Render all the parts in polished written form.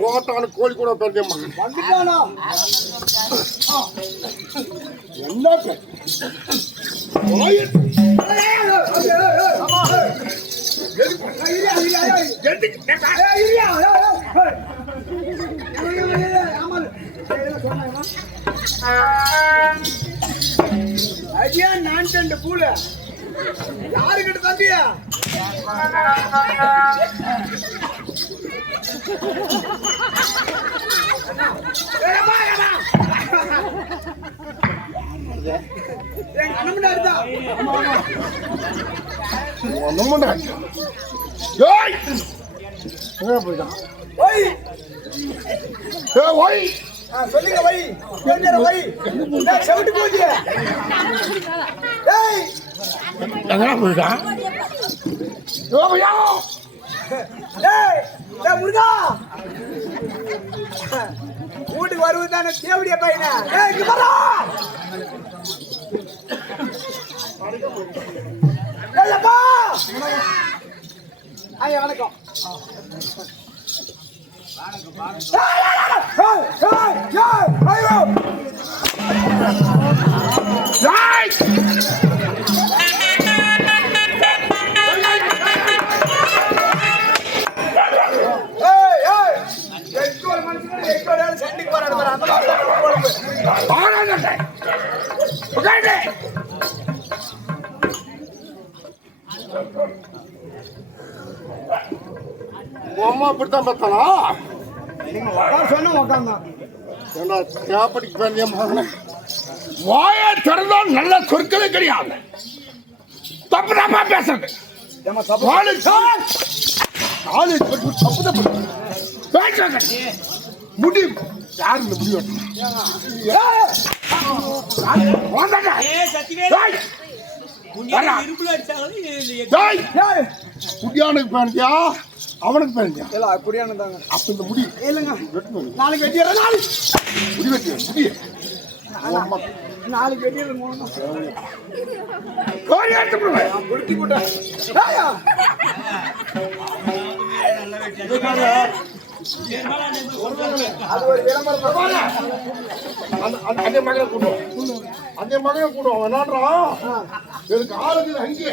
கோட்டான கோழி கூட பெருமா என்ன ஐயா நான் தண்டு பூல யாருக்கிட்ட தம்பியா சொல்லுங்க வை வை செவிட்டு போச்சு முருகா வீட்டுக்கு வருவது தானே தேவடிய பையனா ஐயா வணக்கம் அம்மா அப்படித்தான் பார்த்தானா சொன்ன உட்காந்தான் வாய திறந்தால் நல்ல சொற்களே கிடையாது. தப்பு தப்பா பேசுறது முடி யாரு இந்த முடி குடியானுக்கு பேண்டியா அவனுக்கு பேண்டியா குடியானு தாங்க. அப்ப இந்த முடி இல்லைங்க நாளைக்கு வெட்டிடுற முடி வெட்டி முடி நாளைக்கு வெட்டிடுற குடுத்தி போட்டேன் அது ஒரு விளம்பரம். அந்த மகனை கூடுவோம் அந்த மகனை கூடுவோம் விளாடுறான் எனக்கு ஆளுக்கு அங்கே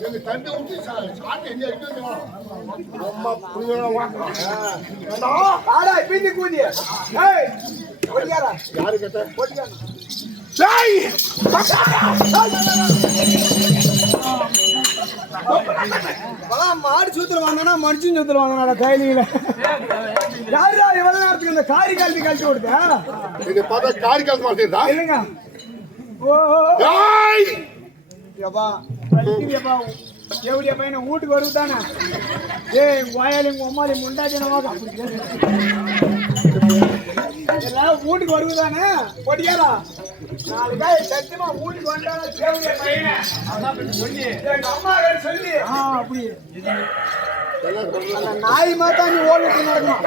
எங்க தண்ணி ஊற்றி சாட்டை எங்க அம்மா வாக்குறான் பீந்தி கூதி யாரு கேட்ட மாடு சூத்திர வாங்கினா மனுஷன் சூத்திர வாங்கினா கையில யாரா எவ்வளவு நேரத்துக்கு இந்த காரி காலத்தி கழிச்சு கொடுத்தா இது பார்த்தா காரி காலத்து மாட்டேதா இல்லைங்க எப்படியா பையனை வீட்டுக்கு வருது தானே வாயாலி உங்க அம்மாலி முண்டாச்சினவாக எல்லாம் வீட்டுக்கு வருது தானே பொடியாரா நாளைக்காய் சத்தியமா வீட்டுக்கு வந்தாலும் தேவையா பையனை எங்க அம்மா சொல்லி அப்படி நாய் மாத்தா நீ ஓடிட்டு நடக்கணும்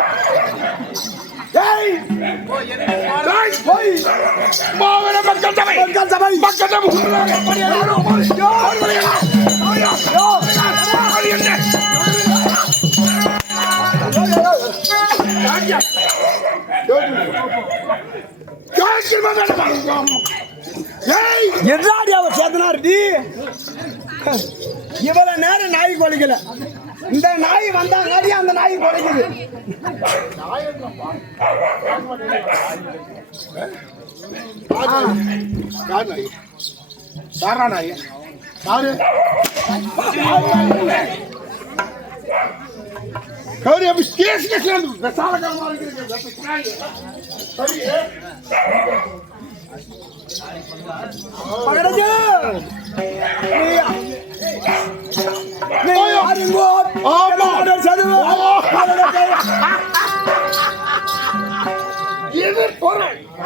எதாடி அவ சேதனார்டி இவ்வளவு நேரம் நாய் கொலைக்கல இந்த நாய் வந்தாங்க அந்த நாய் கொலைக்குது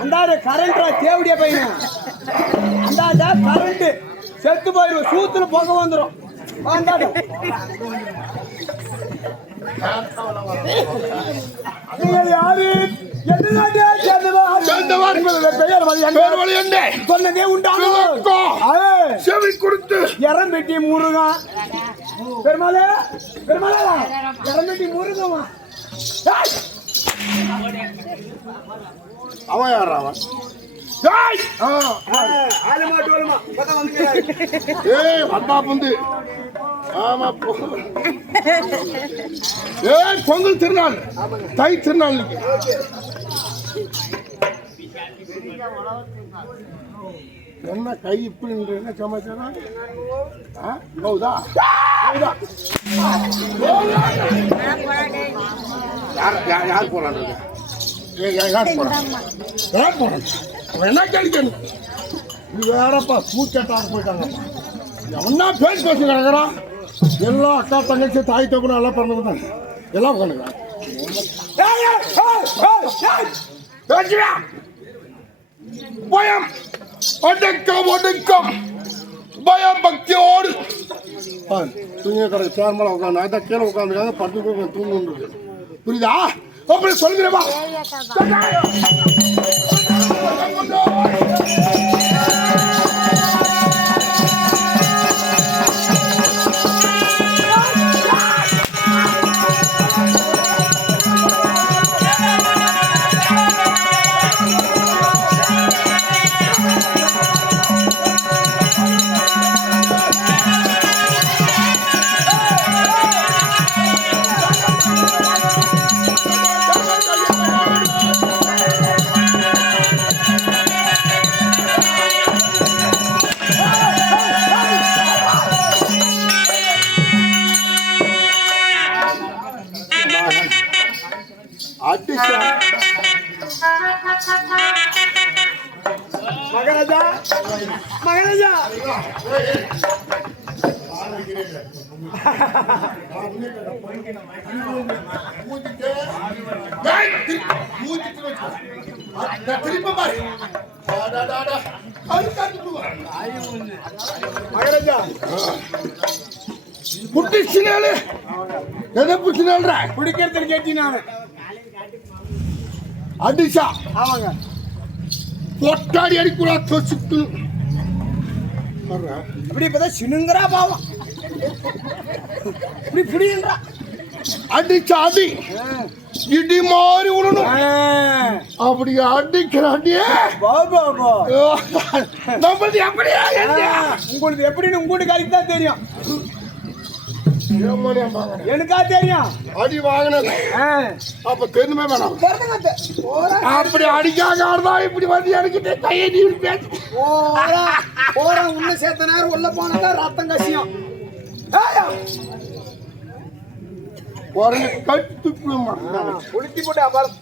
அந்தாரு கரண்டா தேவடியா பையன் அந்தாண்டா கரண்ட் செத்து போயிடும் சூத்துல புகை வந்துடும் நீங்கள் யாரு சொன்னதே உண்டாகும் செவி கொடுத்து இறம் பெட்டி முருகன் பெருமாளே பெருமாளே இறந்துட்டி முருகமா அவன் யார் அவன்? ஆளு மாட்டு வருமா பத்த வந்துக்கிறாரு. ஏய் வந்தா புந்து. ஆமா ஏய் பொங்கல் திருநாள் தை திருநாள் என்ன கை இப்படி என்ன சமாச்சாரம்? கௌதா யார் போறான்? யார் போறான்? யார் போறான்? என்ன கேள்வி? இது வேறப்பா பூச்சட்டாக போயிட்டாங்கப்பா. எவனா பேசி பேசி கிடக்குறான். எல்லாம் அக்கா தங்கச்சி தாய் தப்புன்னு எல்லாம் பிறந்தது எல்லாம் உட்காந்துக்கிறான். பயம் ஒடுக்கம் ஒடுக்கம் பயம் பக்தியோடு தூங்க கடை சேர்மலை உட்காந்து அதான் கீழே உட்காந்துருக்காங்க படுத்து தூங்கு புரியுதா? அப்படி சொல்கிறேன். மகாராஜா மகாராஜா மகாராஜா புட்டிச்சினாலே எதை புட்டினால்ற குடிக்கிறதுக்கு கேட்டி நான் அடிச்சா ஆமாங்க பொட்டாடி அடிக்கூடா தொசுக்கு இப்படி இப்பதான் சினுங்கரா பாவம் இப்படி புடிங்கன்றா அடிச்சா அடி இடி மாறி விடணும் அப்படி அடிக்கிற அடியே நம்மளது எப்படியா உங்களுக்கு எப்படின்னு உங்களுக்கு அதுக்கு தான் தெரியும் எனக்கா தெரியும் அடி வாங்கினது அப்ப தெரியுமே வேணாம் அப்படி அடிக்காக இப்படி வந்து எனக்கு கையை நீ பேச போற உன்ன சேர்த்த நேரம் உள்ள போனதா ரத்தம் கசியும் கட்டு குளித்தி போட்டு அப்புறம்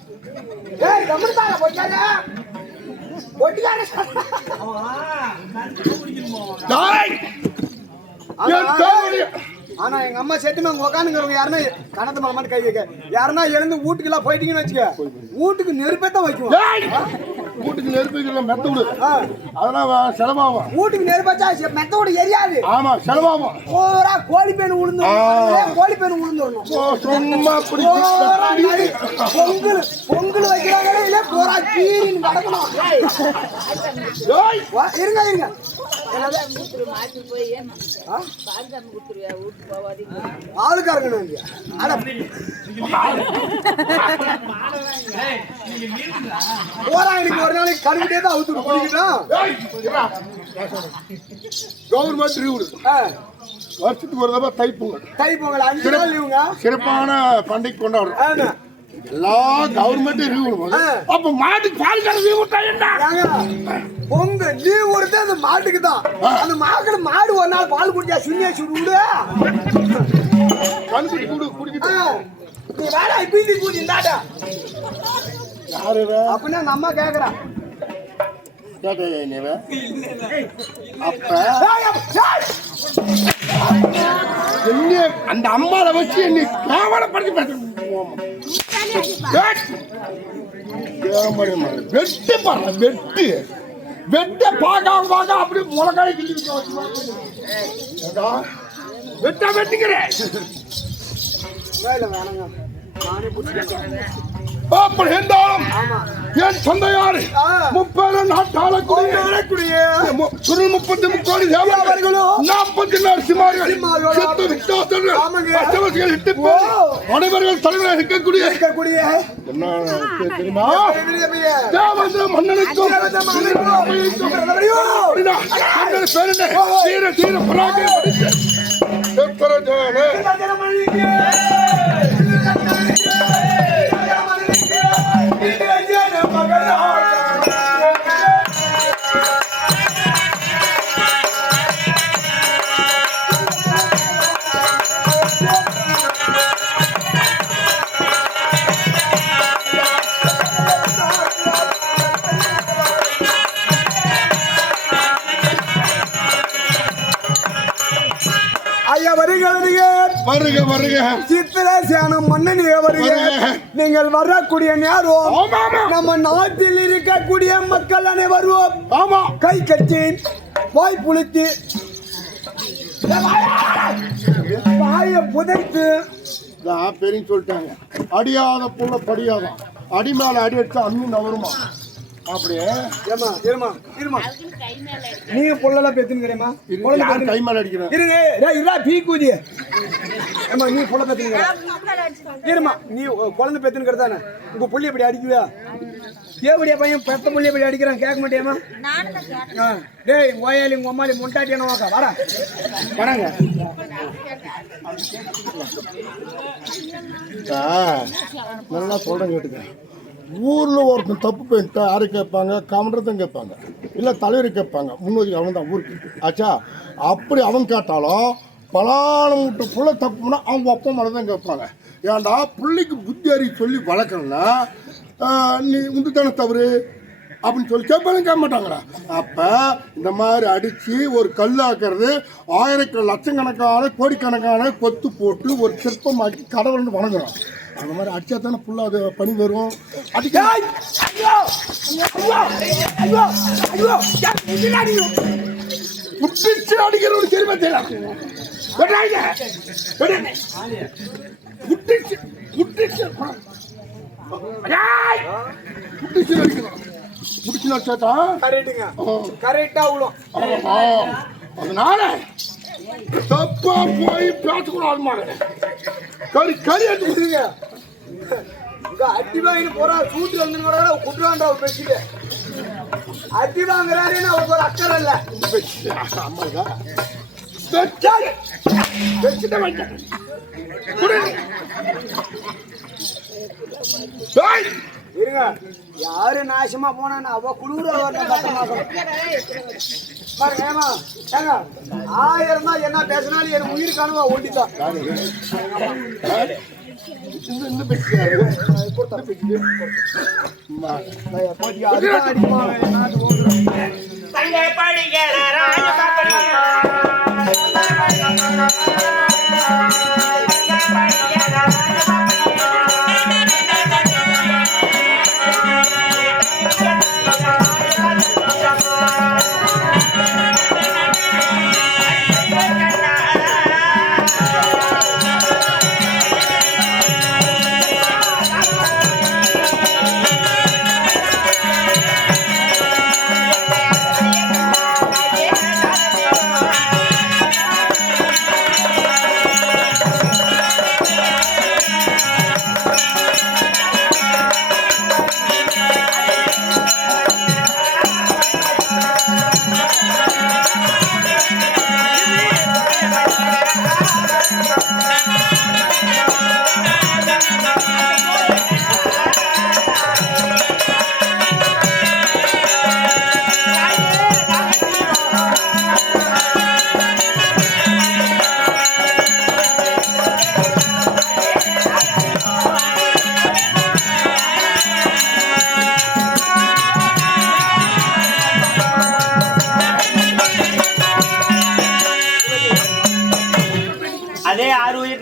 ஆனா எங்க அம்மா செட்டுமே அங்க உட்காந்துங்கிறவங்க யாருன்னா கணத்து மலை மாதிரி கை வைக்க யாருன்னா எழுந்து வீட்டுக்கு எல்லாம் போயிட்டீங்கன்னு வச்சுக்க வீட்டுக்கு நெருப்பத்தான் வைக்கும் வீட்டுக்கு நெருப்பு மெத்த விடு அதெல்லாம் செலவாகும் வீட்டுக்கு நெருப்பாச்சா மெத்த விட எரியாது ஆமா செலவாகும் போரா கோழி பேன் உளுந்து கோழி பேன் உளுந்துடணும் சும்மா பொங்கல் பொங்கல் வைக்கிறாங்க இல்ல போரா கீரின்னு நடக்கணும் இருங்க இருங்க ஆளுக்காரங்க போறாங்க ஒரு நாளைக்கு கழுவிட்டே தான் அவுத்து குடிக்கிட்டான் கவர்மெண்ட் லீவு வருஷத்துக்கு ஒரு தடவை தைப்பொங்கல் 5 நாள் லீவுங்க சிறப்பான பண்டிகை கொண்டாடுறோம் எல்லா கவர்மெண்ட் லீவு அப்ப மாட்டுக்கு பால் கறந்து லீவு விட்டா என்ன பொங்கல் லீவ் வருது அந்த மாட்டுக்கு தான் அந்த மாடு ஒரு நாள் பால் குடிச்சா சுண்ணியா சுடு கண்குடி குடிக்கிட்டு நீ வேலை பீதி கூடி இந்தாடா யாரு அப்படின்னா அந்த அம்மா கேக்குறா அந்த அம்மாவை வச்சு என்னை கேவலப்படுத்தி பேசுறேன் வெட்டு பாரு வெட்டு வெட்ட பார்க்க அப்படி முளக்காய் கிள்ளி வெட்ட வெட்டுக்கிறேன் வேணாங்க நானே அப்படி இருந்தாலும் என் தந்தையாரு ஆ. 30 நாட்டாளக்கூடிய சுருள் 33 கோடி தேவர்களும் 44 சிமார்கள் சித்த வித்தாசர்கள் ஆமாங்க. பச்சவசிகள் இட்டு அனைவர்கள் தலைவராக இருக்கக்கூடிய என்ன தெரியுமா தேவத மன்னனுக்கும் மன்னன் பேர் என்ன தீர தீர பராக்கிரம் ஐயா வருகிறீங்க வருக வருக சித்திரசேனம் மன்னன் வருக நீங்கள் வரக்கூடிய நேரம் ஆமா ஆமா நம்ம நாட்டில் இருக்கக்கூடிய மக்கள் அனைவரும் ஆமா கை கட்டி வாய் புளித்து வாயை புதைத்து பெரிய சொல்லிட்டாங்க அடியாத புள்ள படியாதான் அடி மேல அடி அடிச்சா அண்ணன் நவருமா அப்படியே ஏமா இருமா இருமா நீங்க பொள்ளலாம் பெத்துனுங்கறேமா யார் கை மேல அடிக்கிறேன் இருங்க டேய் இதா பீ கூதி ஏமா நீ பொள்ள பெத்துனுங்கற இருமா நீ குழந்தை பெத்துனுங்கறதானே உங்க புள்ளி எப்படி அடிக்குவா ஏவடியா பையன் பெத்த புள்ளி எப்படி அடிக்கிறான் கேட்க மாட்டியாமா நானே தான் கேட்டேன் டேய் ஓயாலி உங்க அம்மாலி முண்டாட்டியானே வாக்கா வாடா வணங்க நல்லா சொல்றேன் கேட்டுக்க ஊர்ல ஒருத்தன் தப்பு பண்ணிட்டு யாரு கேட்பாங்க கமண்டத்தான் கேட்பாங்க இல்ல தலைவர் கேட்பாங்க முன்னோதி அவன் தான் ஊருக்கு ஆச்சா அப்படி அவன் கேட்டாலும் பலானம் விட்டு புள்ள தப்புனா அவங்க அப்பா மேலே தான் கேட்பாங்க ஏன்டா பிள்ளைக்கு புத்தி அறி சொல்லி வளர்க்கணும்னா நீ உந்து தானே தவறு அப்படின்னு சொல்லி கேட்பாலும் கேட்க மாட்டாங்கடா அப்போ இந்த மாதிரி அடித்து ஒரு கல்லாக்குறது லட்சக்கணக்கான கோடிக்கணக்கான கொத்து போட்டு ஒரு சிற்பமாக்கி கடவுள்னு வணங்குறோம் அந்த மாதிரி அடிச்சா தானே ஃபுல்லாக அது பணி வரும் புட்டிச்சு அடிக்கிறவனு தெரியுமா தெரியல புட்டிச்சு புட்டிச்சு புட்டிச்சு அடிக்கிறோம் புடிச்சு நடிச்சாத்தா கரெக்ட்டுங்க கரெக்டா உளும் அதனால தப்பா போய் பேசக்கூடாது மாதிரி கறி கறி எடுத்துக்கிறீங்க இங்க அடி வாங்கிட்டு போறா சூட்டு வந்து கூட குட்டுறான்டா ஒரு பெட்டிட்டு அடி வாங்குறாருன்னு அவருக்கு ஒரு அக்கறை இல்ல அம்மாக்கா வச்சுட்டு வந்துட்டேன் இருங்க யாரு நாசமா போனா அவ குளிர பாருங்க ஏமா ஏங்க 1000 தான் என்ன பேசினாலும் என் உயிர் காணுவா ஓட்டிதான்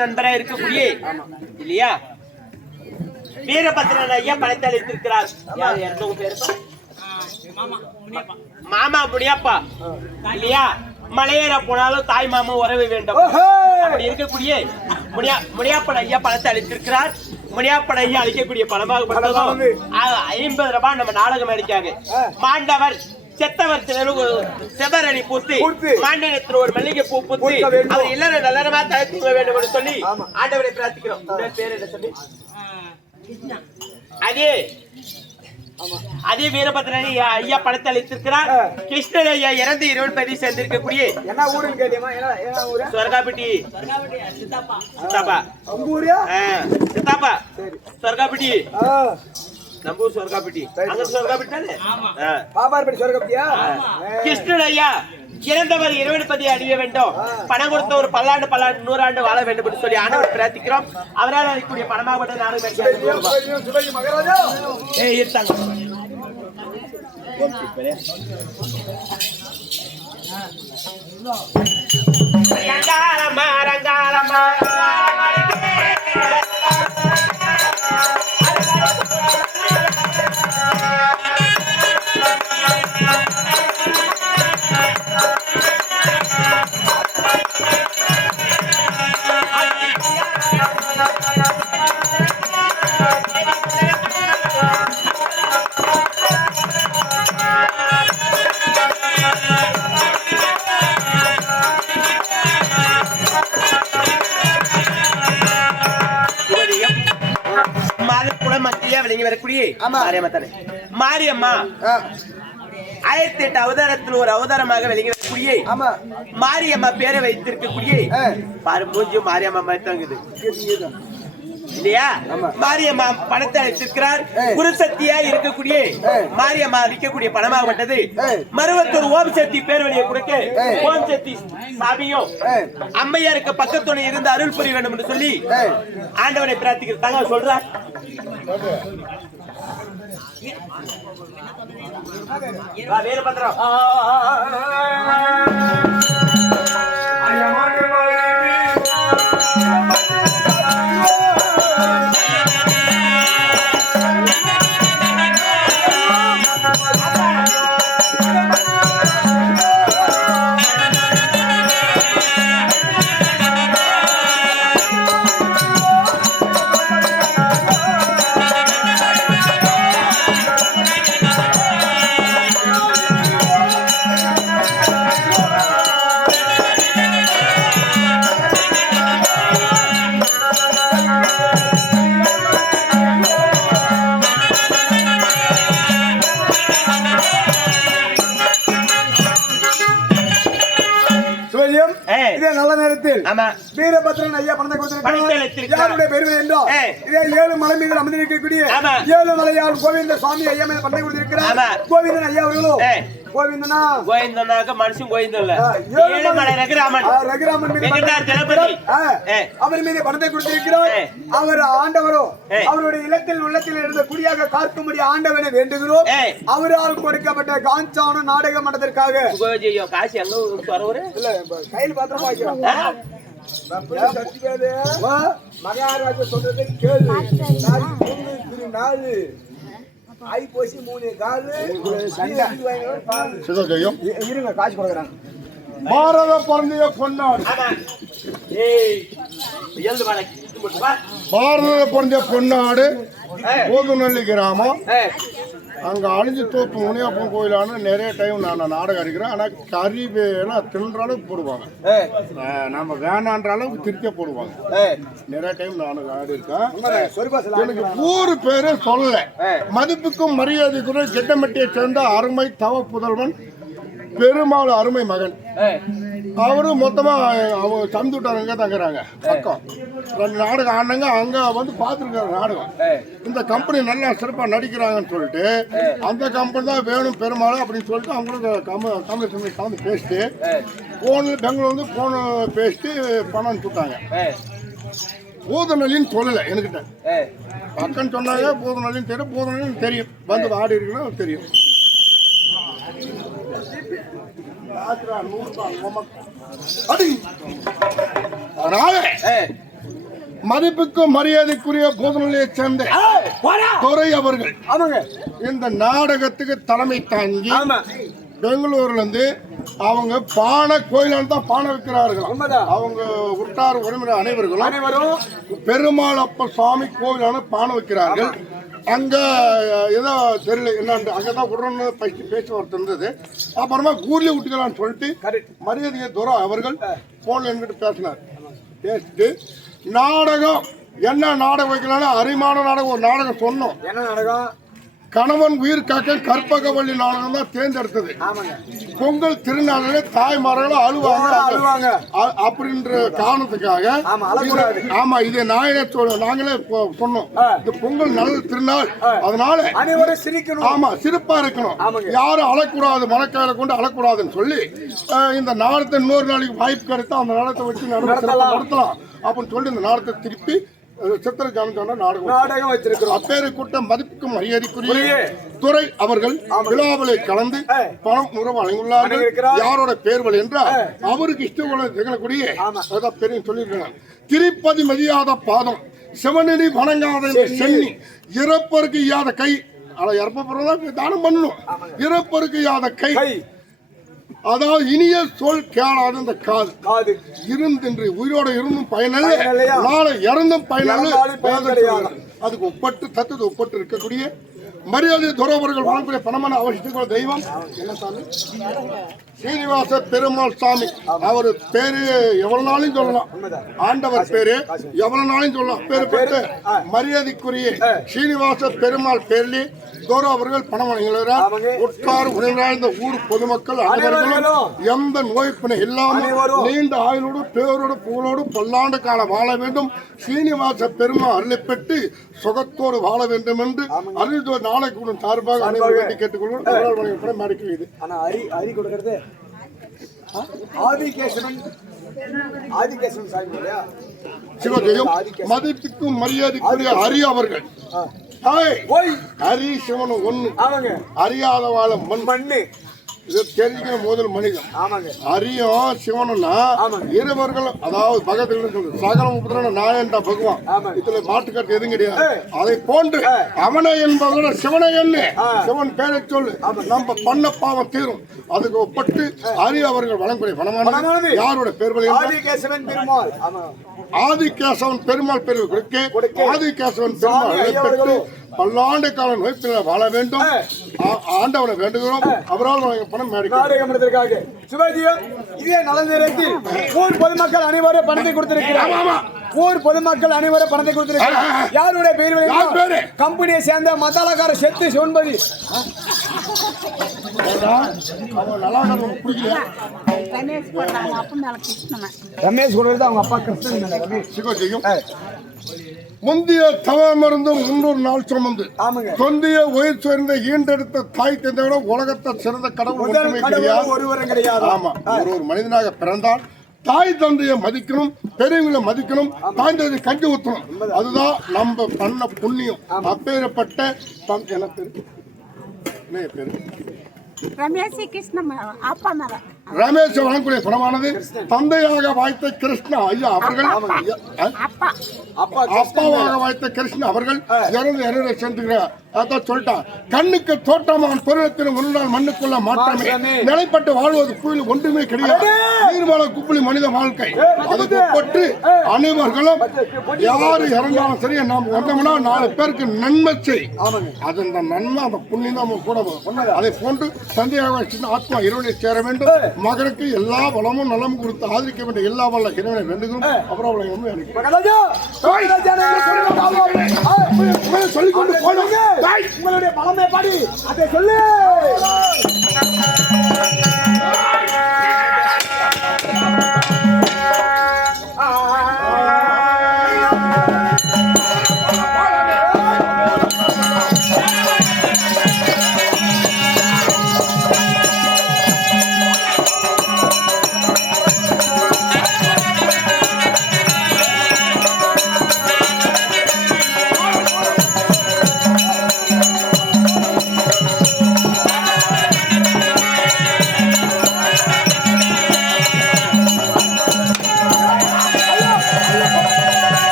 நண்பரா இருக்கக்கூடிய இல்லையா வீரபத்ரன் ஐயா படைத்து அளித்திருக்கிறார். யார் இறந்தவங்க பேரு? மாமா முனியப்பா இல்லையா? மலையேற போனாலும் தாய் மாமா உறவு வேண்டும். அப்படி இருக்கக்கூடிய முனியாப்பன் ஐயா பணத்தை அளித்திருக்கிறார். முனியாப்பன் ஐயா அளிக்கக்கூடிய பணமாக 50 ரூபாய் நம்ம நாடகம் அடிக்காங்க. மாண்டவர் செத்தவர் செவரணி பூத்து மாண்டனத்தில் ஒரு மல்லிகை பூ பூத்து அவர் எல்லாரும் நல்லறமா தயாரிக்க வேண்டும் என்று சொல்லி ஆண்டவரை பிரார்த்திக்கிறோம். பேர் என்ன சொல்லி அதே வீரபத்ரன் ஐயா பணத்தை அளித்திருக்கிறார். கிருஷ்ணன் ஐயா இறந்து 20 பேரை சேர்ந்திருக்கக்கூடிய என்ன ஊருன்னு கேட்டியமா? என்ன ஊரு? சொர்க்காப்பட்டி. சித்தாப்பா சித்தாப்பா சொர்க்காப்பட்டி. நம்ம சொர்க்காப்பட்டி அங்க சொர்க்காப்பட்டி தானே? பாபார்பட்டி சொர்க்காப்பட்டியா? கிருஷ்ணன் ஐயா இறந்தவர் 20 பேரை அடைய வேண்டும். பணம் கொடுத்த ஒரு 10 ஆண்டு 100 ஆண்டு வாழ வேண்டும் என்று சொல்லி ஆண்டவரை பிரார்த்திக்கிறோம். அவரால் அளிக்கக்கூடிய பணமாக மட்டும் நாடகம் ரங்காரமா ரங்காரமா மாரியம்மா 1008 அவதாரத்தில் ஒரு அவதாரமாக விளங்கி வரக்கூடிய மாரியம்மா பேரை வைத்திருக்கக்கூடிய பாரு மூஞ்சி மாரியம்மா மாதிரி தாங்குது இல்லையா? மாரியம்மா பணத்தை அளித்திருக்கிறார். குரு சக்தியா இருக்கக்கூடிய மாரியம்மா அளிக்கக்கூடிய பணமாகப்பட்டது மருவத்தூர் ஓம் சக்தி பேர் வழியை கொடுக்க ஓம் சக்தி சாமியும் அம்மையாருக்கு பக்கத்தோடு இருந்து அருள் புரிய வேண்டும் என்று சொல்லி ஆண்டவனை பிரார்த்திக்கிறாங்க. சொல்றார் வீரபத்ரம் நல்ல நேரத்தில் வீரபத்ரன் ஐயா பணத்தை கொடுத்திருக்கிறார். யாருடைய பெருமை என்றோ இதே 7 மலை மீது அமர்ந்திருக்கக்கூடிய 7 மலையால் கோவிந்த சுவாமி ஐயா மீது பணத்தை கொடுத்திருக்கிறார். கோவிந்தன் ஐயா அவர்களும் கோவிந்தனா கோவிந்தனாக மனுஷன் கோவிந்தன் இல்ல, ஏழுமலை ரகுராமன் அவர் மீது பணத்தை கொடுத்திருக்கிறார். அவர் ஆண்டவரோ அவருடைய இல்லத்தில் உள்ளத்தில் இருந்த குடியாக காக்கும்படி ஆண்டவனை வேண்டுகிறோம். அவரால் கொடுக்கப்பட்ட காஞ்சான நாடக மன்றத்திற்காக காசி அங்க கையில் பாத்திரம் வாய்க்கிறோம். மகாராஜா சொல்றதை கேளு. நாலு ஐப்போசி 3 காலு இருங்க காசு கொடுக்குறாங்க. பாரத பிறந்தைய கொண்டாடு பாரத பிறந்த பொன்னாடு போதுநல்லி கிராமம். அங்கே அழிஞ்சு தோப்பு முனியப்பன் கோயிலான நிறைய டைம் நான் நாடகம் அடிக்கிறேன். ஆனால் கறி எல்லாம் தின்ற அளவுக்கு போடுவாங்க, நம்ம வேணான்ற அளவுக்கு திருக்க போடுவாங்க. நிறைய டைம் நான் ஆடி இருக்கேன். எனக்கு ஊர் பேரு சொல்லல. மதிப்புக்கும் மரியாதைக்குரிய கெட்டமட்டியை சேர்ந்த அருமை தவ புதல்வன் பெருமாள் அருமை மகன். அவரு மொத்தமா அவங்க சந்துட்டாங்க தங்குறாங்க. பக்கம் 2 நாடகம் ஆனாங்க. அங்க வந்து பார்த்துருக்காரு நாடகம். இந்த கம்பெனி நல்லா சிறப்பாக நடிக்கிறாங்கன்னு சொல்லிட்டு அந்த கம்பெனி தான் வேணும் பெருமாள் அப்படின்னு சொல்லிட்டு அவங்களுக்கு தமிழ் கலந்து பேசிட்டு பெங்களூர் வந்து போன பேசிட்டு பணம் சுட்டாங்க. போதநல்லின்னு சொல்லலை என்கிட்ட. பக்கம் சொன்னாங்க போதநல்லின்னு தெரியும். போதநல்லின்னு தெரியும், வந்து ஆடி இருக்குன்னா தெரியும். மதிப்புக்கும் மரியாதைக்குரிய போதனையை சேர்ந்த துறை அவர்கள் இந்த நாடகத்துக்கு தலைமை தாங்கி பெங்களூர்ல இருந்து அவங்க பானை கோயிலால் தான் பானை வைக்கிறார்கள். உண்மைதான். அவங்க உற்றார் உறவினர் அனைவரும் பெருமாள் அப்ப சுவாமி கோயிலான பானை வைக்கிறார்கள். அங்க ஏதோ தெரியல என்னன்னு அங்கதான் உடனே பேச்சுவார்த்தை இருந்தது. அப்புறமா கூர்லி விட்டுக்கலான்னு சொல்லிட்டு மரியாதையை துரை அவர்கள் போன்ல என்கிட்ட பேசினார். பேசிட்டு நாடகம் என்ன நாடகம் வைக்கலாம்னு அரிமான நாடகம் ஒரு நாடகம் சொன்னோம். என்ன நாடகம்? கணவன் உயிர் காக்க கற்பகவள்ளி நாடகம் தான் தேர்ந்தெடுத்தது. பொங்கல் திருநாளிலே தாய்மார்களும் அழுவாங்க அப்படின்ற காரணத்துக்காக ஆமா இதை நாங்களே சொன்னோம். இந்த பொங்கல் நல்ல திருநாள், அதனால ஆமா சிறப்பா இருக்கணும், யாரும் அழக்கூடாது, மனக்காயில கொண்டு அழக்கூடாதுன்னு சொல்லி இந்த நாடத்தை இன்னொரு நாளைக்கு வாய்ப்பு கிடைத்தா அந்த நாடத்தை வச்சு நடத்தலாம் அப்படின்னு சொல்லி இந்த நாடத்தை திருப்பி சித்திர ஜான நாடகம் வச்சிருக்கிறோம். அப்பேரை கூட்டம் மதிப்புக்கும் மரியாதைக்குரிய துரை அவர்கள் விழாவிலே கலந்து பணம் உறவு வழங்கியுள்ளார்கள். யாரோட பேர்கள் என்றால் அவருக்கு இஷ்டம் திகழக்கூடிய பெரிய சொல்லியிருக்கிறார். திருப்பதி மதியாத பாதம் சிவனடி வணங்காத சென்னி இறப்பருக்கு இயாத கை. ஆனா இறப்ப தானம் பண்ணணும். இறப்பருக்கு இயாத கை, அதாவது இனிய சொல் கேளாத இந்த காது இருந்தின்றி உயிரோட இருந்தும் பயனல்ல, நாளை இறந்தும் பயனல்ல. அதுக்கு ஒப்பட்டு தத்துவத்தை ஒப்பட்டு இருக்கக்கூடிய மரியாதை துறவர்கள் வழங்கக்கூடிய பணமான அவசியத்துக்கு தெய்வம் என்ன சாமி? சீனிவாச பெருமாள் சாமி. அவரு பேரு எவ்வளவு நாளும் சொல்லலாம், ஆண்டவர் பேரு எவ்வளவு நாளும் சொல்லலாம். பேரு பெற்ற மரியாதைக்குரிய சீனிவாச பெருமாள் பேர்லி தோரா அவர்கள் பணம் வழங்குகிறார். உட்கார் உணர்ந்த ஊர் பொதுமக்கள் அனைவர்களும் எந்த நோய்ப்பினை இல்லாமல் நீண்ட ஆயுளோடு பேரோடு புகழோடு பல்லாண்டு காலம் வாழ வேண்டும், சீனிவாச பெருமாள் அருளை பெற்று சுகத்தோடு வாழ வேண்டும் என்று அருள் நாளைக்கு சார்பாக அனைவரும் வேண்டி கேட்டுக்கொள்வோம். மறுக்கிறது சிவஜெயம் மதிப்புக்கும் மரியாதைக்குரிய ஹரி அவர்கள். ஹரி சிவன் ஒண்ணு, அறியாதவாழ மண்ணு. இது தெரிஞ்சுக்கிற முதல் மனிதன். ஹரியும் சிவனும்னா இருவர்கள், அதாவது பகத்தில் சகல நாயன்டா பகவான். இதுல மாட்டுக்கட்டு எதுவும் கிடையாது. அதை போன்று அவனை என்பதோட சிவனை என்ன சிவன் பேரை சொல்லு, நம்ம பண்ண பாவம் தீரும். அதுக்கு ஒப்பட்டு ஹரி அவர்கள் வழங்கக்கூடிய பணமானது யாரோட பேர்? ஆதிகேசவன் பெருமாள் பேர் கொடுக்க ஆதிகேசவன் பெருமாள் பெற்று பல்லாண்டு கால நோய்ப்பில வாழ வேண்டும் ஆண்டவனை வேண்டுகிறோம். அவரால் பணம் மேடிக்காக சிவாஜியம் இதே நலந்தரத்தில் ஊர் பொதுமக்கள் அனைவரும் பணத்தை கொடுத்திருக்கிறார். ஊர் பொதுமக்கள் அனைவரும் பணத்தை கொடுத்திருக்கிறார். யாருடைய பேர்? கம்பெனியை சேர்ந்த மசாலாக்கார செத்து சிவன்பதி. ரமேஷ் கூட அவங்க அப்பா கிருஷ்ணன். முந்தைய தவமருந்தும் 300 நாள் சுமந்து தொந்திய உயிர் சேர்ந்த ஈண்டெடுத்த தாய் தந்தையோட உலகத்தை சிறந்த கடவுள் ஒருவரும் கிடையாது. ஆமா, ஒரு மனிதனாக பிறந்தால் தாய் தந்தையை மதிக்கணும், பெரியவங்களை மதிக்கணும், தாய் தந்தையை கஞ்சி ஊற்றணும். அதுதான் நம்ம பண்ண புண்ணியம். அப்பேற்பட்ட என்ன பேரு? ரமேஷ் வழங்கக்கூடிய பணமானது தந்தையாக வாய்த்த கிருஷ்ணா ஐயா அவர்கள், அப்பாவாக வாய்த்த கிருஷ்ணா அவர்கள் இறந்து சென்றுகிறார். அதான் சொல்லிட்டான், கண்ணுக்கு தோட்டமான பொருளத்தின் முன்னாள் மண்ணுக்குள்ள மாற்றமே, நிலைப்பட்டு வாழ்வது கோயில் ஒன்றுமே கிடையாது. நீர்வாழ குப்பளி மனித வாழ்க்கை. அதுக்கு பட்டு அனைவர்களும் யாரு இறந்தாலும் சரி, நாம் வந்தோம்னா 4 பேருக்கு நன்மை செய். அது அந்த நன்மை, அந்த புண்ணியம் நம்ம கூட. அதை போன்று தந்தையாக ஆத்மா இறைவனை சேர வேண்டும். மகனுக்கு எல்லா வளமும் நலமும் கொடுத்து ஆதரிக்க வேண்டிய எல்லா வல்ல இறைவனை வேண்டுகிறோம். அப்புறம் அவளை சொல்லிக்கொண்டு போனோம். உங்களுடைய பலமை பாடி அதை சொல்லு.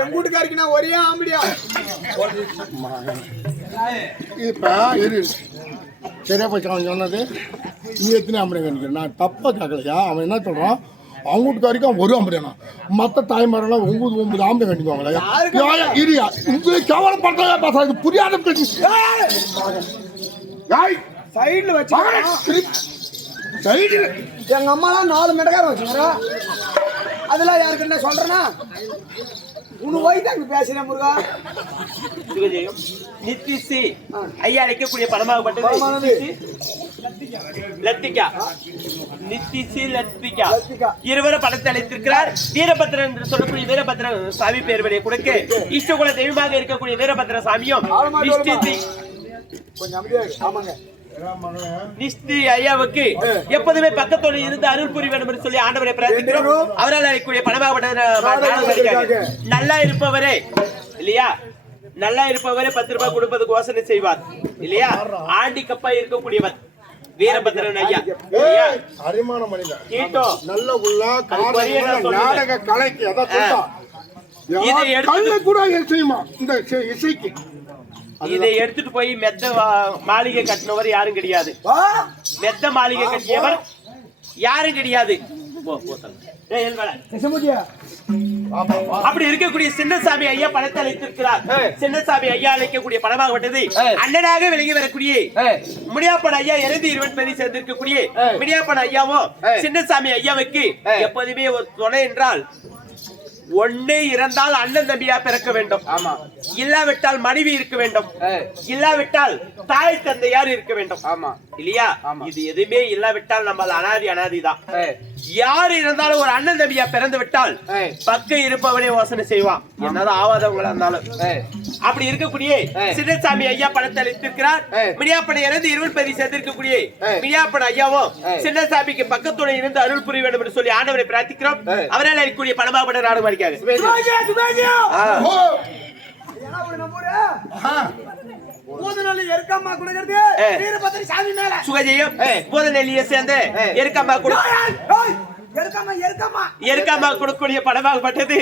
என் வீட்டுக்காரிக்கு நான் ஒரே ஆம்படியா இப்போ இரு சரியா போச்சு அவன் சொன்னது. நீ எத்தனை ஆம்பளை நினைக்கிறேன்? நான் தப்பாக கேட்கலையா? அவன் என்ன சொல்கிறான், அவங்க வீட்டுக்கு வரைக்கும் ஒரு ஆம்பளைனா மற்ற தாய்மாரெல்லாம் 9 ஆம்பளை கட்டிக்குவாங்களா? இரியா இங்கே கேவலப்படுறதா பார்த்தா இது புரியாத பேச்சு. சைடுல வச்சு சைடில் எங்க அம்மாலாம் 4 மெடக்காரம் வச்சுக்கிறா. அதெல்லாம் யாருக்கு என்ன சொல்றேன்னா உனக்கு வயது அங்க பேசுறேன் முருகா. சிவஜெயம் நித்திசி ஐயா அழைக்கக்கூடிய பணமாகப்பட்டது லத்திகா. நித்திசி லத்திகா இருவரும் பணத்தை அழைத்திருக்கிறார். வீரபத்ரன் என்று சொல்லக்கூடிய வீரபத்ரன் சாமி பேர் வழியை கொடுக்க இஷ்டகுல தெய்வமாக இருக்கக்கூடிய வீரபத்ர சாமியும் நிஸ்தி ஐயாவுக்கு எப்போதுமே பக்கத்தோடு இருந்து அருள் புரி வேண்டும் என்று சொல்லி ஆண்டவரை பிரார்த்திக்கிறோம். அவரால் அழைக்கக்கூடிய பணமாகப்பட்டது நல்லா இருப்பவரே இல்லையா, நல்லா இருப்பவரே 10 ரூபாய் கொடுப்பதுக்கு யோசனை செய்வார் இல்லையா. ஆண்டி கப்பா இருக்கக்கூடியவர் வீரபத்ரன் ஐயா இல்லையா. அரிமான மனிதன் கீட்டோ நல்ல உள்ள நாடக கலைக்கு அதான் கூட செய்யுமா இந்த இசைக்கு. இதை எடுத்துட்டு போய் மெத்த மாளிகை கட்டினவர் யாரும் கிடையாது. மெத்த மாளிகை கட்டியவர் யாரும் கிடையாது. அப்படி இருக்கக்கூடிய சின்னசாமி ஐயா பணத்தை அழைத்திருக்கிறார். சின்னசாமி ஐயா அழைக்கக்கூடிய பணமாகப்பட்டது அண்ணனாக விலகி வரக்கூடிய முடியாப்பன் ஐயா இறந்து 20 பேரை சேர்ந்திருக்கக்கூடிய முடியாப்பன் ஐயாவும் சின்னசாமி ஐயாவுக்கு எப்போதுமே ஒரு துணை என்றால் ஒண்ணே இறந்தால் அண்ணன் தம்பியா பிறக்க வேண்டும். ஆமா, இல்லாவிட்டால் மனைவி இருக்க வேண்டும், இல்லாவிட்டால் தாய் தந்தையார் இருக்க வேண்டும். ஆமா இல்லையா. இது எதுவுமே இல்லாவிட்டால் நம்ம அனாதிதான். யார் இருந்தாலும் ஒரு அண்ணன் தம்பியா பிறந்து விட்டால் பக்க இருப்பவனே யோசனை செய்வான், என்னதான் ஆவாதவங்களா இருந்தாலும். அப்படி இருக்கக்கூடிய சின்னசாமி ஐயா பணத்தை அளித்திருக்கிறார். மிடியாப்பனை இறந்து 20 பேரை சேர்ந்திருக்கக்கூடிய மிடியாப்பன் ஐயாவும் சின்னசாமிக்கு பக்கத்துடன் இருந்து அருள் புரிய வேண்டும் என்று சொல்லி ஆண்டவரை பிரார்த்திக்கிறோம். அவரால் அளிக்கக்கூடிய பணமாகப்பட்ட நாடு மாதிரி கொடுக்கக்கூடிய படமாகப்பட்டது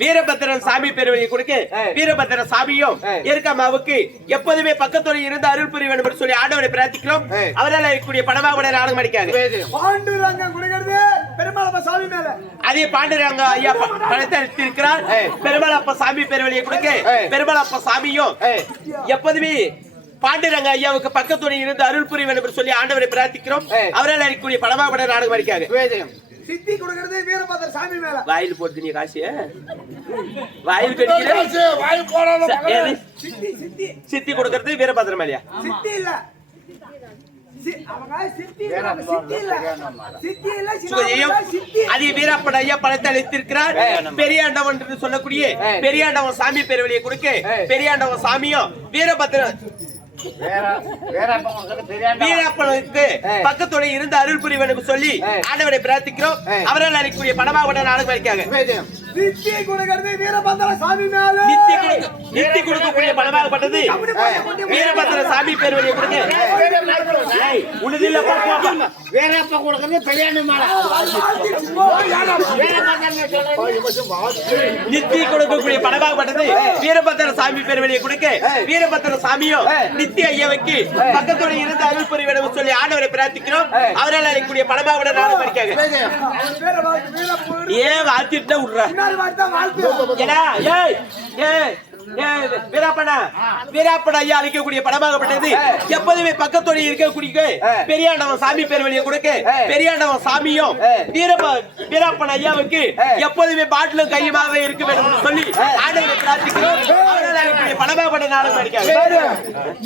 வீரபத்ரன் சாமி பெருவழியை கொடுக்க வீரபத்ர சாமியும் எருக்கம்மாவுக்கு எப்போதுமே பக்கத்தோடு இருந்து அருள் புரிய வேண்டும் என்று சொல்லி ஆண்டவரை பிரார்த்திக்கிறோம். அவரால் இருக்கக்கூடிய படமாக நாடகம் அடிக்காது. அதே பாண்டுரங்க ஐயா பணத்தை அளித்திருக்கிறார். பெருமாளப்ப சாமி பெருவழியை கொடுக்க பெருமாளப்ப சாமியும் எப்போதுமே பாண்டுரங்க ஐயாவுக்கு பக்கத்தோடு இருந்து அருள் புரிய வேண்டும் என்று சொல்லி ஆண்டவரை பிரார்த்திக்கிறோம். அவரால் இருக்கக்கூடிய படமாக நாடகம் அடிக்காது. சித்தி கொடுக்கிறது வீரபத்ர சாமி மேல. வாயில் போட்டு நீ காசு வாயில் கடிக்கிற வாயில் போடாத சித்தி கொடுக்கிறது வீரபத்ர மேலையா? சித்தி இல்ல அது வீரப்பன் ஐயா பணத்தை அளித்திருக்கிறார். பெரியாண்டவன் என்று சொல்லக்கூடிய பெரியாண்டவன் சாமி பெருவழியை கொடுக்க பெரியாண்டவன் சாமியும் வீரபத்ரன் வீரப்பனுக்கு பக்கத்தோட இருந்து அருள் புரிய வேண்டும் சொல்லி ஆண்டவரை பிரார்த்திக்கிறோம். அவரால் அளிக்கக்கூடிய பணமாக நாடகம் வைக்காங்க. நித்தி கொடுக்கிறது வீரபத்ர சாமி மேல. நித்தி கொடுக்கக்கூடிய பணமாகப்பட்டது வீரபத்ர சாமி பெருவழியை கொடுக்க உழுதில்ல வீரப்ப கொடுக்கிறது பெரியாண்ட மேல. நித்தி கொடுக்கக்கூடிய பணமாகப்பட்டது வீரபத்ர சாமி பெருவழியை கொடுக்க வீரபத்ர சாமியும் நித்தி ஐயாவுக்கு பக்கத்தோடு இருந்து அருள் புரிய வேண்டும் சொல்லி ஆண்டவரை பிரார்த்திக்கிறோம். அவரால் அளிக்கக்கூடிய பணமாக நாடகம் வைக்காங்க. ஏன் வாழ்த்திட்டு விடுற வீராப்பன ஐயா அளிக்கக்கூடிய படமாகப்பட்டது எப்போதுமே பக்கத்தோடு இருக்கக்கூடிய பெரியாண்டவன் சாமி பெருவழியை கொடுக்க பெரியாண்டவன் சாமியும் வீராப்பன ஐயாவுக்கு எப்போதுமே பாட்டிலும் கையுமாக இருக்க வேண்டும் சொல்லி ஆண்டவரை பிரார்த்திக்கிறோம். படமாகப்பட்ட நாடகம் அடிக்காங்க.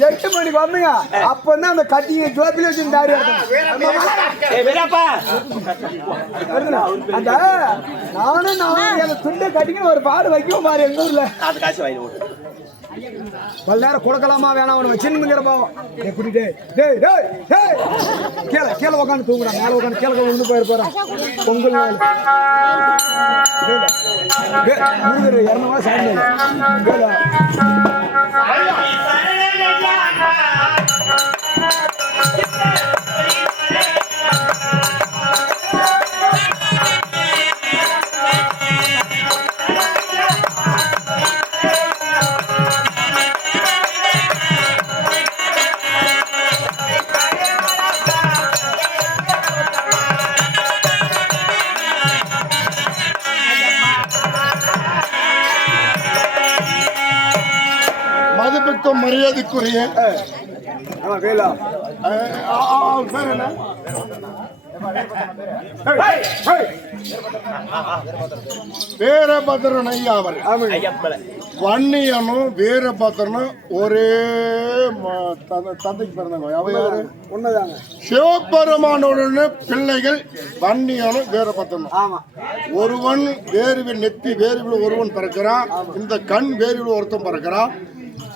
8 மணிக்கு வரணுங்க. அப்பதான் அந்த கட்டிங்க ஜோபில வச்சு தாடி வீராப்பா நானும் துண்டை கட்டிங்க ஒரு பாடு வைக்கும் பாரு எங்க ஊர்ல. அது காசு வாங்கி பல நேரம் கொடுக்கலாமா வேணாம் அவனை வச்சுங்கிற போவோம். கூட்டிட்டு கீழே உட்காந்து தூங்குறான். மேல உட்காந்து கீழே விழுந்து போயிருப்பாரு. பொங்கல் 200 சாப்பிடு. மதிப்புக்கும் மரியாதைக்குரிய வேலா பேர் என்ன? வீரபத்ரன் ஐயா அவர் வன்னியனும் வீரபத்ரனும் ஒரே தந்தைக்கு பிறந்தவங்க. அவ யாரு? உண்மைதாங்க. சிவபெருமானுடைய பிள்ளைகள் வன்னியனும் வீரபத்ரனும். ஆமா. ஒருவன் வேறுவில் நெத்தி வேறுவில் ஒருவன் பிறக்கிறான். இந்த கண் வேறுவில் ஒருத்தன் பிறக்கிறான்.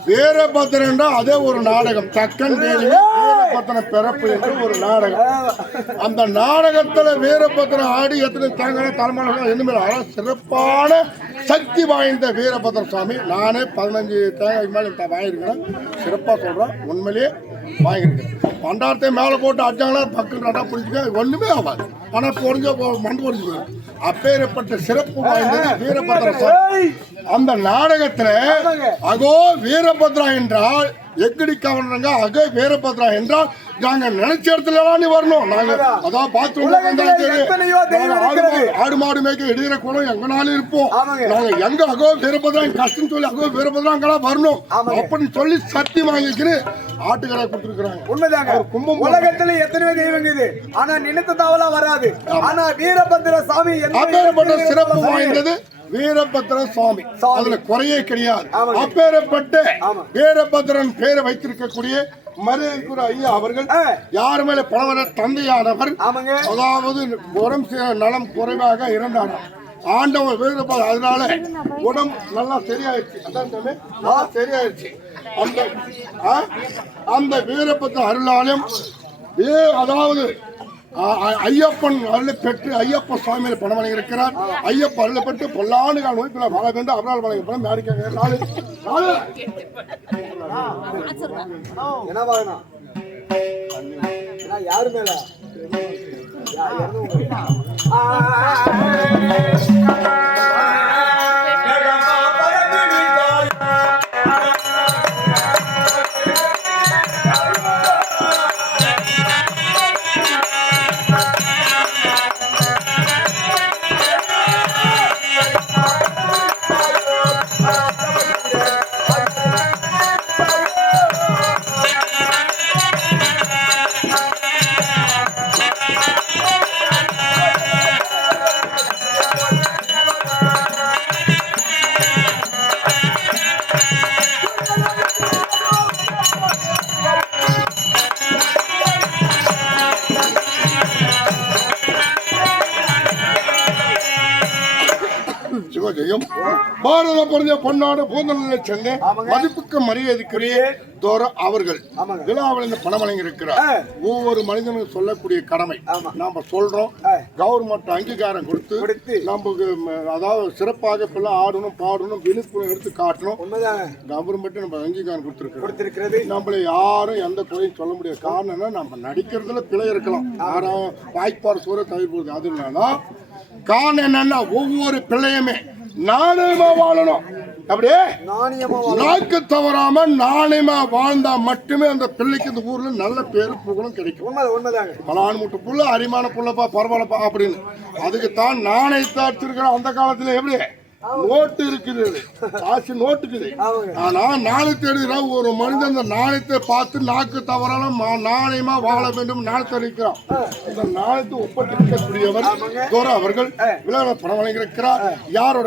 வீரபத்ரன் அதே ஒரு நாடகம். தக்கன் வேலுவில் வீரபத்ரன் பிறப்பு என்று ஒரு நாடகம். அந்த நாடகத்துல வீரபத்ரன் ஆடி எத்தனை தேங்காய் தலைமுறை என்ன சிறப்பான சக்தி வாய்ந்த வீரபத்ர சுவாமி. நானே 15 தேங்காய் மேலே வாங்கியிருக்கிறேன். சிறப்பா சொல்றேன். உண்மையிலேயே வாங்கியிருக்கேன். பண்டாரத்தை மேலே போட்டு அடிச்சாங்களா பக்கம் ரெண்டா பிடிச்சிக்க ஒண்ணுமே ஆகாது. ஆனா பொறிஞ்ச மண் பொறிஞ்சு அப்பேற்பட்ட சிறப்பு வாய்ந்தது வீரபத்ர சுவாமி. அந்த நாடகத்துல அகோ வீரபத்ரா என்றால் எக்கடி கவர்றாங்க. அகோ வீரபத்ரா என்றால் நாங்க நினைச்ச இடத்துல நீ வரணும். நாங்க அதான் பாத்ரூம் ஆடு மாடு மேய்க்க இடையிற கூட எங்கனாலும் இருப்போம். நாங்க எங்க அகோ வீரபத்ரா கஷ்டம் சொல்லி அகோ வீரபத்ராங்கெல்லாம் வரணும் அப்படின்னு சொல்லி சத்தி வாங்கிக்கிட்டு ஆட்டுக்கடை கொடுத்துருக்காங்க. உண்மைதாங்க. கும்பம் உலகத்துல எத்தனையோ தெய்வங்க இது. ஆனா நினைத்த தாவலா வராது. ஆனா வீரபத்ர சாமி அப்பேற்பட்ட சிறப்பு வாய்ந்தது வீரபத்ர சுவாமி. அதுல குறையே கிடையாது. அப்பேற்பட்ட வீரபத்ரன் பேரை வைத்திருக்கக்கூடிய மரியாதைக்குரிய ஐயா அவர்கள் யார் மேல பணவர தந்தையானவர். அதாவது உடம்பு நலம் குறைவாக இருந்தார். ஆண்டவர் வீரபத்ர அதனால உடம்பு நல்லா சரியாயிருச்சு. அதான் நல்லா சரியாயிருச்சு. அந்த வீரபத்ர அருளாலும் அதாவது ஐயப்பன் அருள் பெற்று ஐயப்ப சுவாமியில பணம் வழங்கி இருக்கிறார். ஐயப்ப அருள் பெற்று பொல்லாண்டு கால நோய்ப்பில் வாழ வேண்டும். அவரால் வழங்கி பணம் மேடிக்காங்க. யாரு மேல பாரத பிறந்த பொன்னாடு பூந்தநிலை சென்று மதிப்புக்கு மரியாதைக்குரிய தோர அவர்கள் விழாவில் பணம் வழங்கி இருக்கிறார். ஒவ்வொரு மனிதனுக்கும் சொல்லக்கூடிய கடமை நாம சொல்றோம். கவர்மெண்ட் அங்கீகாரம் கொடுத்து நமக்கு அதாவது சிறப்பாக ஆடணும் பாடணும் விழிப்புணர்வு எடுத்து காட்டணும். கவர்மெண்ட் நம்ம அங்கீகாரம் கொடுத்திருக்கிறது. நம்மள யாரும் எந்த குறையும் சொல்ல முடியாது. காரணம் நம்ம நடிக்கிறதுல பிழை இருக்கலாம். யாரும் வாய்ப்பாடு சூற தவிர்ப்பது. அதனால காரணம் என்னன்னா ஒவ்வொரு பிள்ளையுமே நாணயமா வாழணும். அப்படியே நாக்கு தவறாம நாணயமா வாழ்ந்தா மட்டுமே அந்த பிள்ளைக்கு இந்த ஊர்ல நல்ல பேரு புகழும் கிடைக்கும். பலான் முட்டு புள்ள அரிமான புள்ளப்பா பரவாயில்லப்பா அப்படின்னு அதுக்கு தான் நாணயத்தை அடிச்சிருக்கிறோம். அந்த காலத்துல எப்படி நோட்டு இருக்குது, காசு நோட்டுக்குது. ஆனா நாணயத்தை எடுக்கிற ஒரு மனிதன் அந்த நாணயத்தை பார்த்து நாக்கு தவறான நாணயமா வாழ வேண்டும் நாணயத்தை அளிக்கிறான். இந்த நாணயத்தை ஒப்பட்டிருக்கக்கூடியவர் தோர அவர்கள் விழா பணம் வழங்கியிருக்கிறார். யாரோட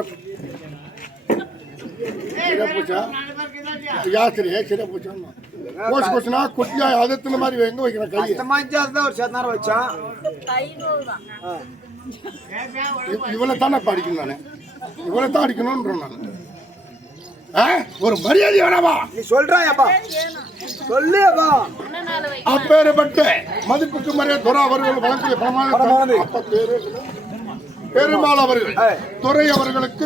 இவனை தானே படிக்கணும். நானு இவனை தான் அடிக்கணும்ன்ற நான் ஒரு மரியாதை வேணாவா நீ சொல்றாயப்பா சொல்லியப்பா. அப்பேற்பட்ட மதிப்புக்கு மரியாதை துறை அவர்கள் வழங்கிய பிரமாணம் பேரு பெருமாள் அவர்கள் துறை அவர்களுக்கு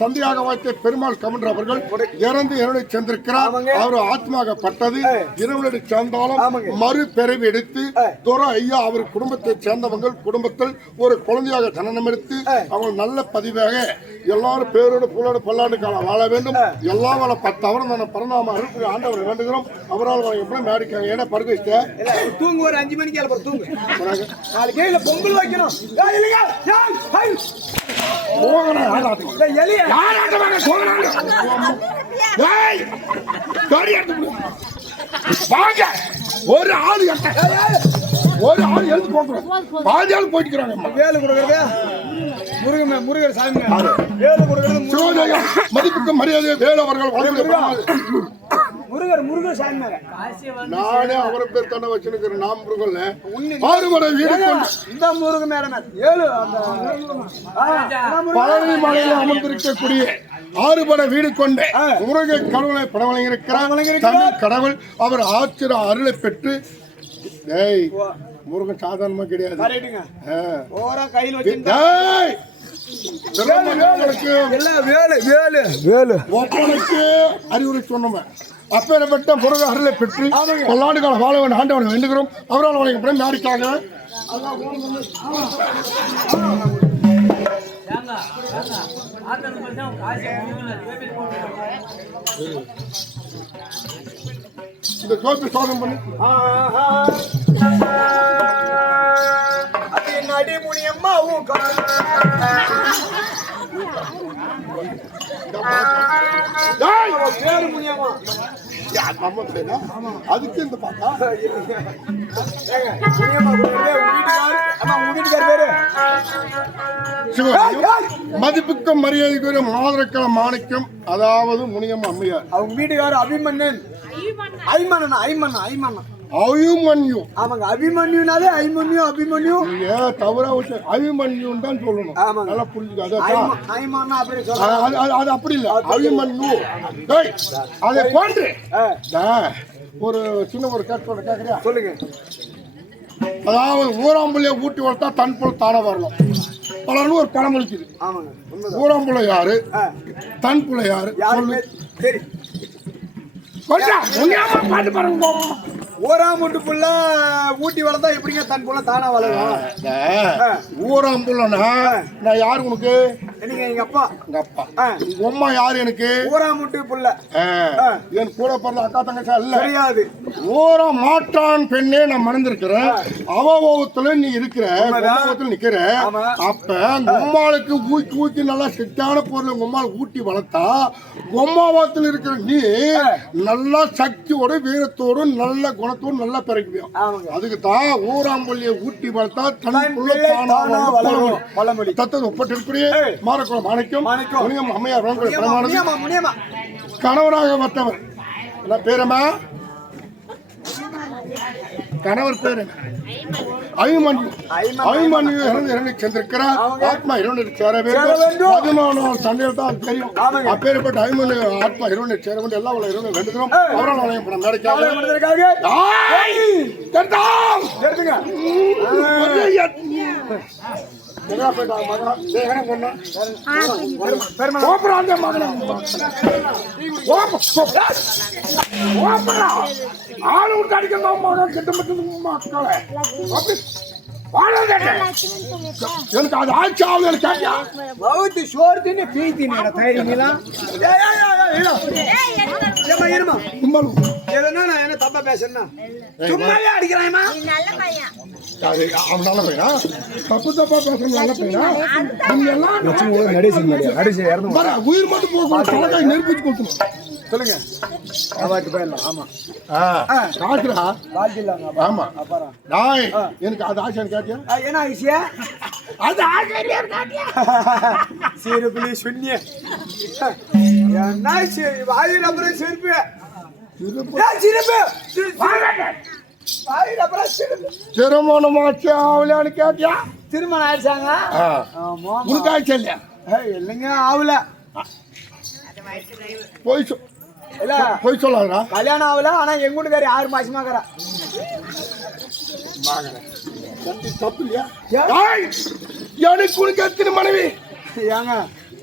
தந்தையாக வைத்த பெருமாள் கமன்ற அவர்கள் இறந்து இரவலை சென்றிருக்கிறார். அவர் ஆத்மாகப்பட்டது இரவலடி சேர்ந்தாலும் மறுபிறவி எடுத்து துறை ஐயா அவர் குடும்பத்தை சேர்ந்தவங்க குடும்பத்தில் ஒரு குழந்தையாக ஜனனம் எடுத்து அவங்க நல்ல பதிவாக எல்லாரும் பேரோடு புள்ளோடு பல்லாண்டு காலம் வாழ வேண்டும். எல்லா வாழ 10 அவரம் பரந்தாம அருள் ஆண்டவர் வேண்டுகிறோம். அவரால் எப்படி மேடிக்காங்க. ஏன்னா படுக்க தூங்கு ஒரு 5 மணிக்கு தூங்கு நாளைக்கு பொங்கல் வைக்கணும். போகணும் யாராட்டம் இந்த எலிய யாராட்டமாக போகணும் ஏய் காரி எடுத்து வாங்க ஒரு ஆள் எழுந்து போகிறோம் பாதி ஆள் போயிட்டுக்கிறாங்க வேலு கொடுக்கறது முருகர் சாமி வேலு கொடுக்கறது சிவஜெயம் மதிப்புக்கு மரியாதை வேலு அவர்கள் முருகர் சாமி நானே அவரை பேர் தானே வச்சிருக்கிற நாம் முருகல்ல ஆறுபடை வீடு இந்த முருகன் மேடம் ஏழு பழனி மலையில் அமர்ந்திருக்கக்கூடிய ஆறுபடை வீடு கொண்ட முருக கடவுளை படவழங்கியிருக்கிறார் கடவுள் அவர் ஆச்சரிய அருளை பெற்று டேய் முருகன் சாதாரணமா கிடையாது கையில் வச்சு அறிவுரை சொன்னவன் அப்பேற்பட்ட முருக அருளை பெற்று பல்லாண்டு கால வாழ வேண்டும் ஆண்டவனை வேண்டுகிறோம் அவரால் வழங்கப்படும் யாருக்காக இந்த கோப்பை சோதனை பண்ணி அது நடி முனியம்மாவும் பேரு முனியம்மா அதுக்கு இந்த பாத்தா மதிப்புக்கும் மரியாதைக்குரிய மாதரக்கல மாணிக்கம் அதாவது முனியம்மா அம்மையார் அவங்க வீட்டுக்காரர் அபிமன்னன் ஐமன்னன் அபிமன்யு ஆமாங்க அபிமன்யுனாலே அபிமன்யு தவறா அபிமன்யுன்னு தான் சொல்லணும் நல்லா புரிஞ்சுக்க அது அப்படி இல்ல அபிமன்யு அதை போன்று ஒரு சின்ன ஒரு கேட்கறியா சொல்லுங்க அதாவது ஊராம்புள்ளைய ஊட்டி வளர்த்தா தன் போல தானே வரணும் பலரும் ஒரு படம் அளிக்குது ஊராம்புள்ள யாரு தன் புள்ள யாரு சரி பாட்டு பாருங்க ஊராமுட்டு புள்ள ஊட்டி வளர்ந்தா எப்படிங்க தன் புள்ள தானா வளரும் ஊராம்புள்ளனா நான் யாரு உனக்கு நீங்க எங்க அப்பா உங்க அம்மா யாரு எனக்கு ஊராமுட்டு புள்ள என் கூட பிறந்த அக்கா தங்கச்சி அல்ல தெரியாது ஊரா மாற்றான் பெண்ணே நான் மறந்துருக்கிறேன் அவத்துல நீ இருக்கிற நிக்கிற அப்ப உம்மாளுக்கு ஊக்கி நல்லா செட்டான பொருள் உங்க அம்மாளுக்கு ஊட்டி வளர்த்தா உம்மாவத்தில் இருக்கிற நீ நல்லா சக்தியோட வீரத்தோடு நல்ல குணத்தோடு நல்லா பிறக்குவியும் அதுக்கு தான் ஊராம்பள்ளியை ஊட்டி வளர்த்தா தத்தது ஒப்பட்டு இருக்கிறே மாறக்குளம் மாணிக்கம் அம்மையார் கணவராக வந்தவர் என்ன பேரமா கணவர் பேரு அபிமன்யு இறந்து சென்றிருக்கிறார் ஆத்மா இறைவனுக்கு சேர வேண்டும் 13 சண்டையில் தான் தெரியும் அப்பேற்பட்ட அபிமன்யு ஆத்மா இறைவனுக்கு சேர வேண்டும் எல்லாம் இறைவனை வேண்டுகிறோம் அவரால் வழங்கப்படும் ஆளு விட்டு அடிக்கணும் மக்களை எனக்கு அது ஆட்சி ஆகுது பௌத்தி சோறு தின்னு பீ தின்னு தைரியங்களா என்ன தப்பா பேசுறேன் சும்மாவே அடிக்கிறாயமா அவன் நல்ல பையனா தப்பு தப்பா பேசுறது நல்ல பையனா உயிர் மட்டும் போக நெருப்பிச்சு கொடுக்கணும் சொல்லுங்க ஆமா காசுடா ஆமா நாய் எனக்கு அது ஆசை கேட்டியா என்ன ஆயிடுச்சியா அது ஆசை சீரப்புலி சுண்ணிய என்ன வாயில் அப்புறம் செருப்பு திருமணமாச்சு ஆகலான்னு கேட்டியா திருமணம் ஆயிடுச்சாங்க உனக்கு ஆயிடுச்சு இல்லையா இல்லைங்க ஆகல போய் சொல்லாதா கல்யாணம் ஆகல ஆனா எங்க வீட்டுக்காரி 6 மாசமா இருக்கிறா தப்பு இல்லையா எனக்கு உனக்கு எத்தனை மனைவி ஏங்க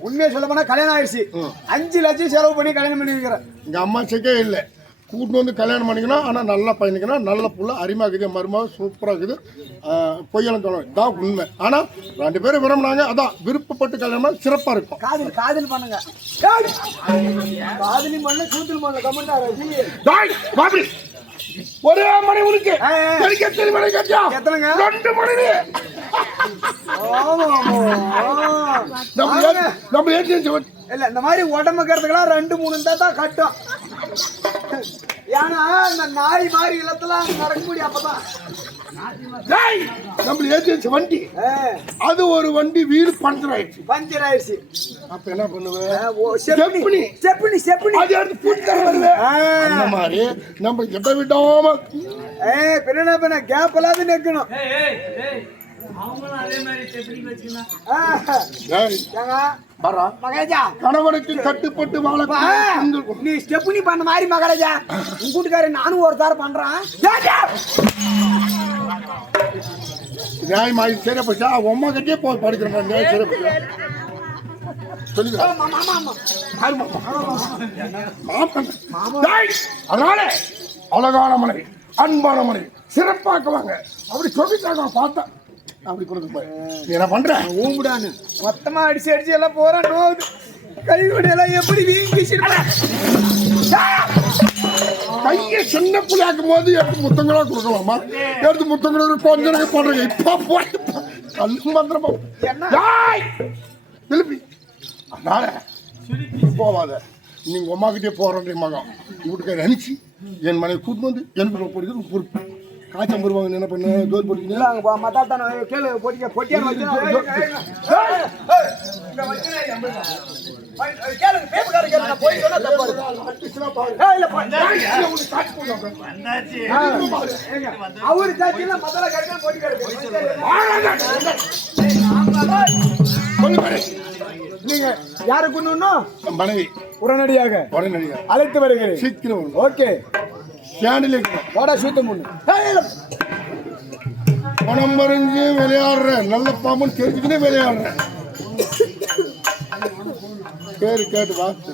உண்மையை சொல்ல போனா கல்யாணம் ஆயிடுச்சு 5 லட்சம் செலவு பண்ணி கல்யாணம் பண்ணி வைக்கிறேன் எங்க அம்மா செக்கே இல்லை கூட்டு வந்து கல்யாணம் பண்ணிக்கணும் ஆனால் நல்லா பையனுக்கணும் நல்ல புள்ள அருமையாக இருக்குது மருமக சூப்பராக இருக்குது பொய்யெல்லாம் சொல்லணும் இதான் உண்மை ஆனால் 2 பேரும் விரும்பினாங்க அதான் விருப்பப்பட்டு கல்யாணம் சிறப்பாக இருக்கும் காதல் பண்ணுங்க காதலி பண்ணல சூத்தில் பண்ணல கமெண்ட் ஒரே மணி உனக்கு எனக்கு எத்தனை மணி கட்டியா எத்தனைங்க? 2 மணி நம்ம ஏற்றி இல்ல இந்த மாதிரி உடம்புக்கிறதுக்கெல்லாம் 2-3 இருந்தா தான் கட்டும். ஏன்னா இந்த நாய் மாதிரி இல்லத்தெல்லாம் நடக்கக்கூடிய அப்பதான் நம்ம ஏஜென்சி வண்டி அது ஒரு வண்டி வீடு பஞ்சர் ஆயிடுச்சு. அப்ப என்ன பண்ணுவேன் செப்பனி அது எடுத்து பூட்டி வருவேன். அந்த மாதிரி நம்ம எதை விடாம பின்ன கேப் இல்லாத நிக்கணும். கணவனுக்கு கட்டுப்பட்டு வாழ நீ ஸ்டெப்னி பண்ண மாதிரி மகாராஜா உங்க கூட்டுக்காரன் நானும் ஒரு தார பண்றான். நியாயமா சரி போச்சா அம்மா கிட்டே போய் படிக்கிறேன் அதனால அழகான மனைவி அன்பான மனைவி சிறப்பாக்குவாங்க அப்படி சொல்லிட்டாங்க பார்த்தா அப்படி கொடுக்க என்ன பண்ற ஊம்புடான்னு மொத்தமா அடிச்சு எல்லாம் போறான். கைவிடையெல்லாம் எப்படி வீங்கி கையை சின்ன புள்ளியாக்கும் போது எடுத்து முத்தங்களா கொடுக்கலாமா? எடுத்து முத்தங்களா கொஞ்ச நேரம் போடுறீங்க. இப்ப போய் கல்லு மந்திரமா திருப்பி அதனால போவாத. நீங்க அம்மா கிட்டே போறேன் மகன் வீட்டுக்கார நினைச்சு என் மனைவி கூட்டு வந்து எனக்கு பிடிக்கிறது பொறுப்பு. காய்ச்சல் வருவாங்க என்ன பண்ண தோல் போட்டீங்கன்னா மத்தாத்தான கேளு பொட்டியா அவரு நீங்க யாருக்கு மனைவி உடனடியாக அழைத்து வருகிறேன். சீக்கிரம் ஓகே போடா சூத்தம் பணம் மறைஞ்சு விளையாடுறேன். நல்ல பாம்புன்னு தெரிஞ்சுக்கிட்டே விளையாடுறேன். பேரு கேட்டு வாத்து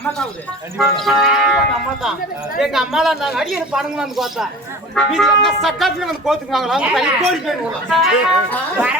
அம்மா தான் அம்மா தான் எங்க அம்மாலாம் நாங்க அடிக்கிற பணங்க வந்து பார்த்தா இது என்ன சக்காத்துல வந்து கோத்துக்குவாங்களா அவங்க தள்ளி கோரி போயிடுவாங்க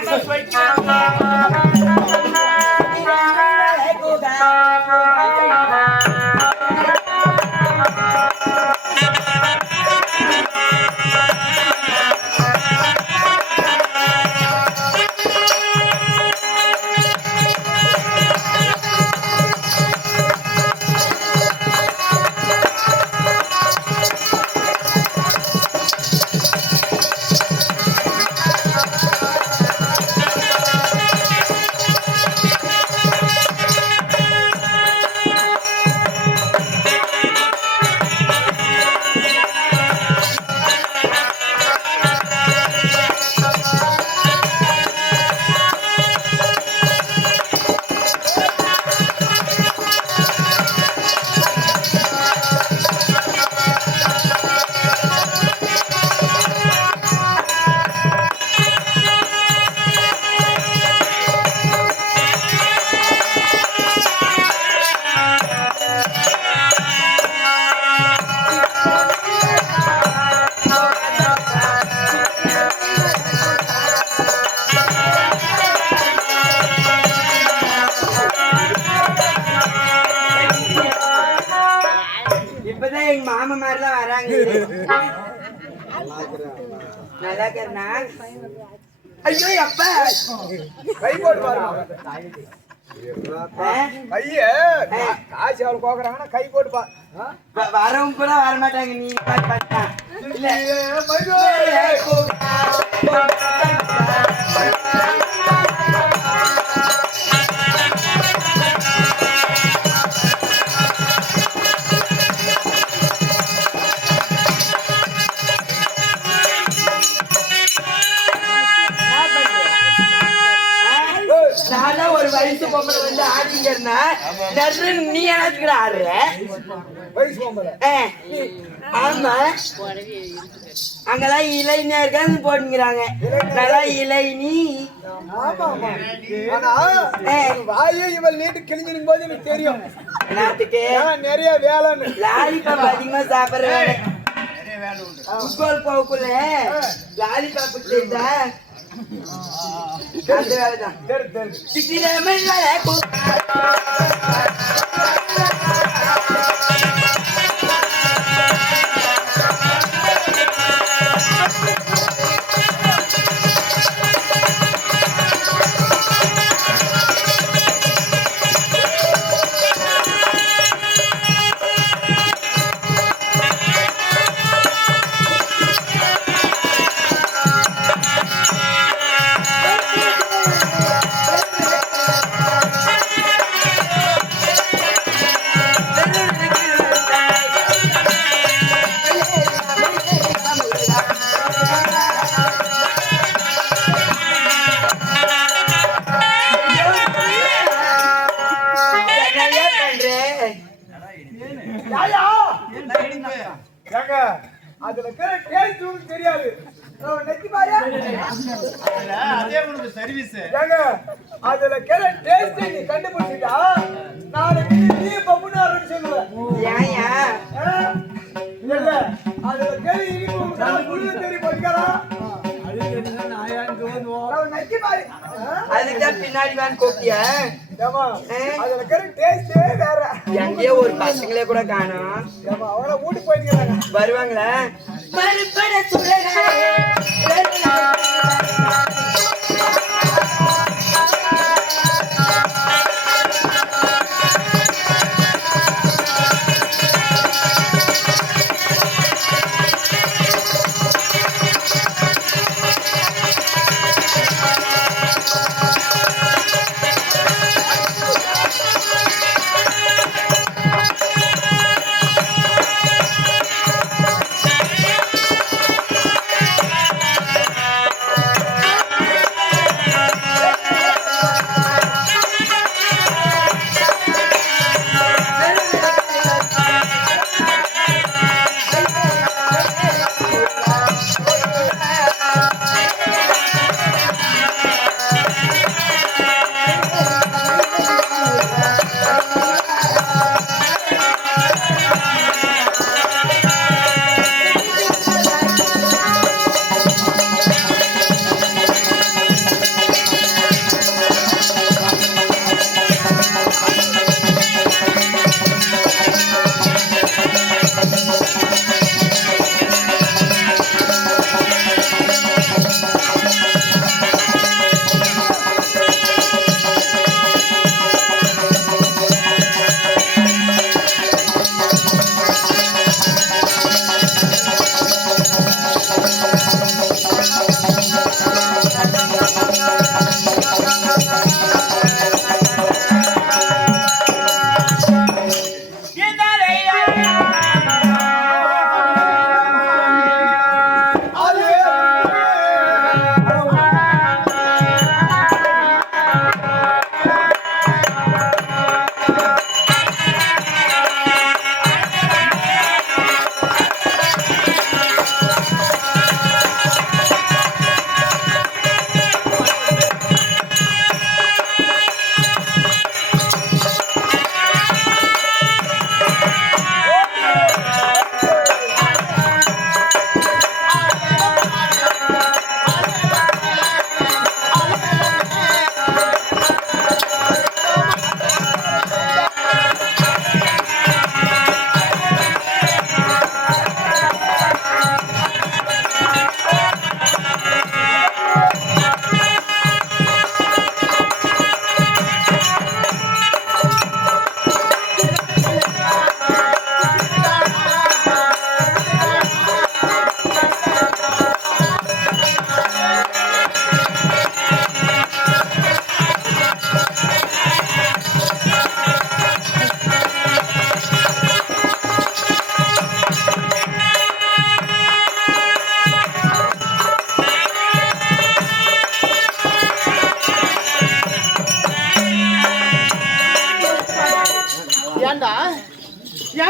மாமா மாதிரிலாம் வராங்க. நல்லா இருக்கா? ஐயோ அப்பா கை போட்டு பாருங்க. கைய காசு அவள் கோக்குறாங்கன்னா கை போட்டு பா. வரவும் கூட வரமாட்டாங்க. நீ பார்த்தா இல்ல ஒரு வயசு பொம்பளை வந்து ஆடிங்கன்னா நீ எனக்கு ஆடுற வயசு பொம்பளை. ஆமா அங்கெல்லாம் இளைஞா இருக்கான்னு போட்டுங்கிறாங்க. நல்லா இளைஞி. வாயே இவள் நீட்டு கிழிஞ்சிடும் போது எனக்கு தெரியும். நாட்டுக்கு நிறைய வேலைன்னு லாலிபாப் அதிகமா சாப்பிடுறேன். ஸ்கூல் போக்குள்ள லாலிபாப் தெரியுதா? அந்த வேலைதான். அதுல டேஸ்ட் தெரியாது. நெத்தி பாரு. அதே உனக்கு சர்வீஸ். அதுல டேஸ்ட் நீ கண்டுபிடிச்சிட்டா நாளைக்கு நீ பப்புன்னு ஆரம்பிச்சுடுவேன். இல்ல அதுல தெரியும் படிக்கலாம். அதுதான் பின்னாடி வான் கோப்பிய வேற எங்கேயோ ஒரு பசங்களே கூட காணோம். அவங்கள ஊட்டி போயிட்டு வருவாங்களா?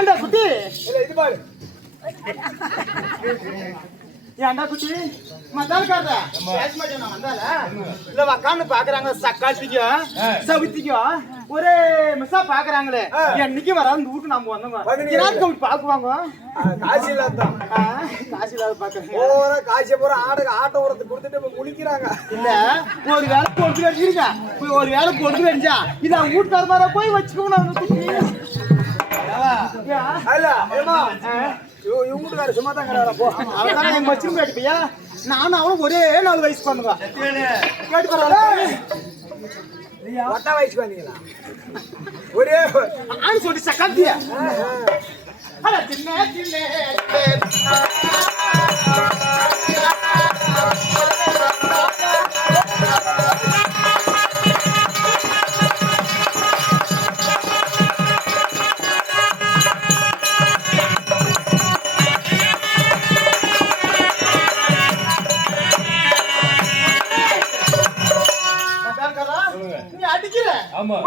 ஏன்டா குட்டி இல்ல இது பாரு ஏன்டா குட்டி மத்தால்காரா பேச மாட்டேன் நான் வந்தால இல்ல உக்காந்து பாக்குறாங்க சக்காத்திக்கும் சவித்திக்கும் ஒரே மிஸ்ஸா பாக்குறாங்களே என்னைக்கு வராது இந்த ஊருக்கு நாம வந்தோங்க யாருக்கு அப்படி பாக்குவாங்க காசு இல்லாதான் காசு இல்லாத பாக்குறாங்க ஓவரா காசை பூரா ஆட்ட உரத்தை கொடுத்துட்டு இப்ப முழிக்கிறாங்க இல்ல ஒரு வேலை பொறுத்து இருங்க ஒரு வேலை பொறுத்து அடிச்சா இது அவங்க வீட்டுக்கார மாதிரி போய் வச்சுக்கணும் அல்ல ஏமா இவங்க வீட்டுக்கார சும்மா தான் கிடையாது போ அவன் எங்க வச்சு கேட்டுப்பியா நானும் அவன் ஒரே 4 வயசு பண்ணுவா கேட்டு பரவாயில்ல ஒட்டா வயசுக்கு வந்தீங்களா ஒரே ஆன்னு சொல்லி சக்காத்தியா அட தின்னே தின்னே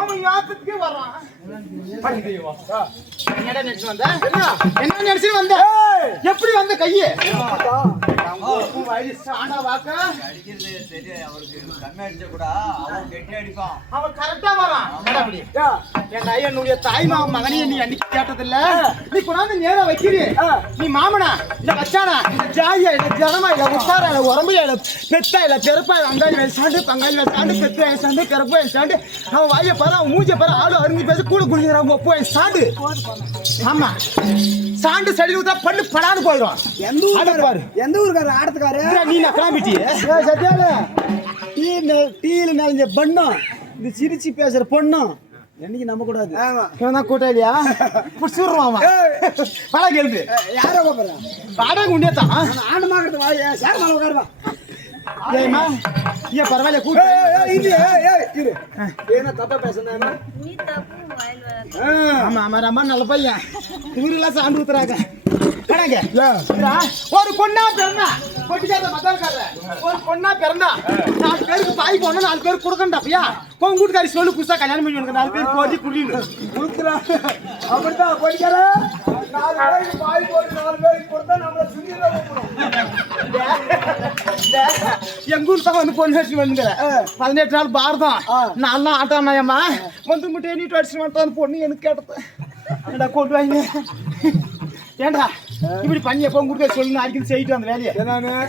அவன் யாத்துக்கே வரான் என்ன நினைச்சு வந்த என்ன நினைச்சு வந்த எப்படி வந்த கையே சாண்டா வாக்க அவன் கரெக்டா வரான் என்னுடைய தாய் மாமன் மகனையும் நீ அன்னைக்கு கேட்டதில்ல நீ கொண்டாந்து நேரம் வைக்கிறீ நீ மாமனா இல்ல வச்சானா இல்ல ஜாதியா இல்ல ஜனமா இல்ல உத்தாரா இல்ல உடம்புல இல்ல பெத்தா இல்ல பெருப்பா அங்காளி வயசாண்டு பங்காளி வயசாண்டு பெத்த வயசாண்டு கருப்பு வயசாண்டு அவன் வாய பாரு அவன் மூஞ்ச பாரு ஆளு அருங்கி பேச கூட குடிக்கிறான் ஒப்பு சாண்டு ஆமா சாண்டு சடி ஊத்தா பண்ணு படான்னு போயிடும் எந்த ஊருக்கார ஆடத்துக்காரு நீ நான் கிளம்பிட்டி சத்தியால டீல நனைஞ்ச பண்ணோம் இது சிரிச்சு பேசுற பொண்ணும் என்னைக்கு நம்ப கூடாது கூட்டாளியா புடிச்சுடுவான் படா கேள்வி யார கூப்பிடுறேன் பாடா உண்டியத்தான் ஆண்டு மாக்கிறது வாயா சார் மேல உட்காருவா ஏமா ஏன் பரவாயில்ல இரு ஏன்னா தப்பா பேசுனா ஆமா ஆமா ரொம்ப நல்ல பையன் ஊரெல்லாம் சாண்டு ஊத்துறாங்க கணங்க ஒரு பொண்ணா பிறந்தா கொட்டிக்காத மத்தால்கார ஒரு பொண்ணா பிறந்தா 4 பேருக்கு பாய் போனா 4 பேருக்கு கொடுக்கண்டாப்பியா உங்க வீட்டுக்காரி சொல்லு புதுசா கல்யாணம் பண்ணி உனக்கு 4 பேருக்கு போட்டி குடின்னு கொடுக்குறாங்க அப்படித்தான் கொட்டிக்கார 4 பேருக்கு பாய் போட்டு 4 பேருக்கு கொடுத்தா நம்மள சுத்திதான் எங்க ஊர் தான் வந்து பொண்ணு வச்சு வந்துங்க 18 நாள் பாரதம் 4 நாள் ஆட்டாமையம்மா வந்து முட்டை நீட்டு அடிச்சு மாட்டான் பொண்ணு எனக்கு கேட்டது கொண்டு வாங்க ஏண்டா இப்படி பண்ணி எப்போ கொடுக்க சொல்லு அடிக்கடி செய்யிட்டு அந்த வேலையை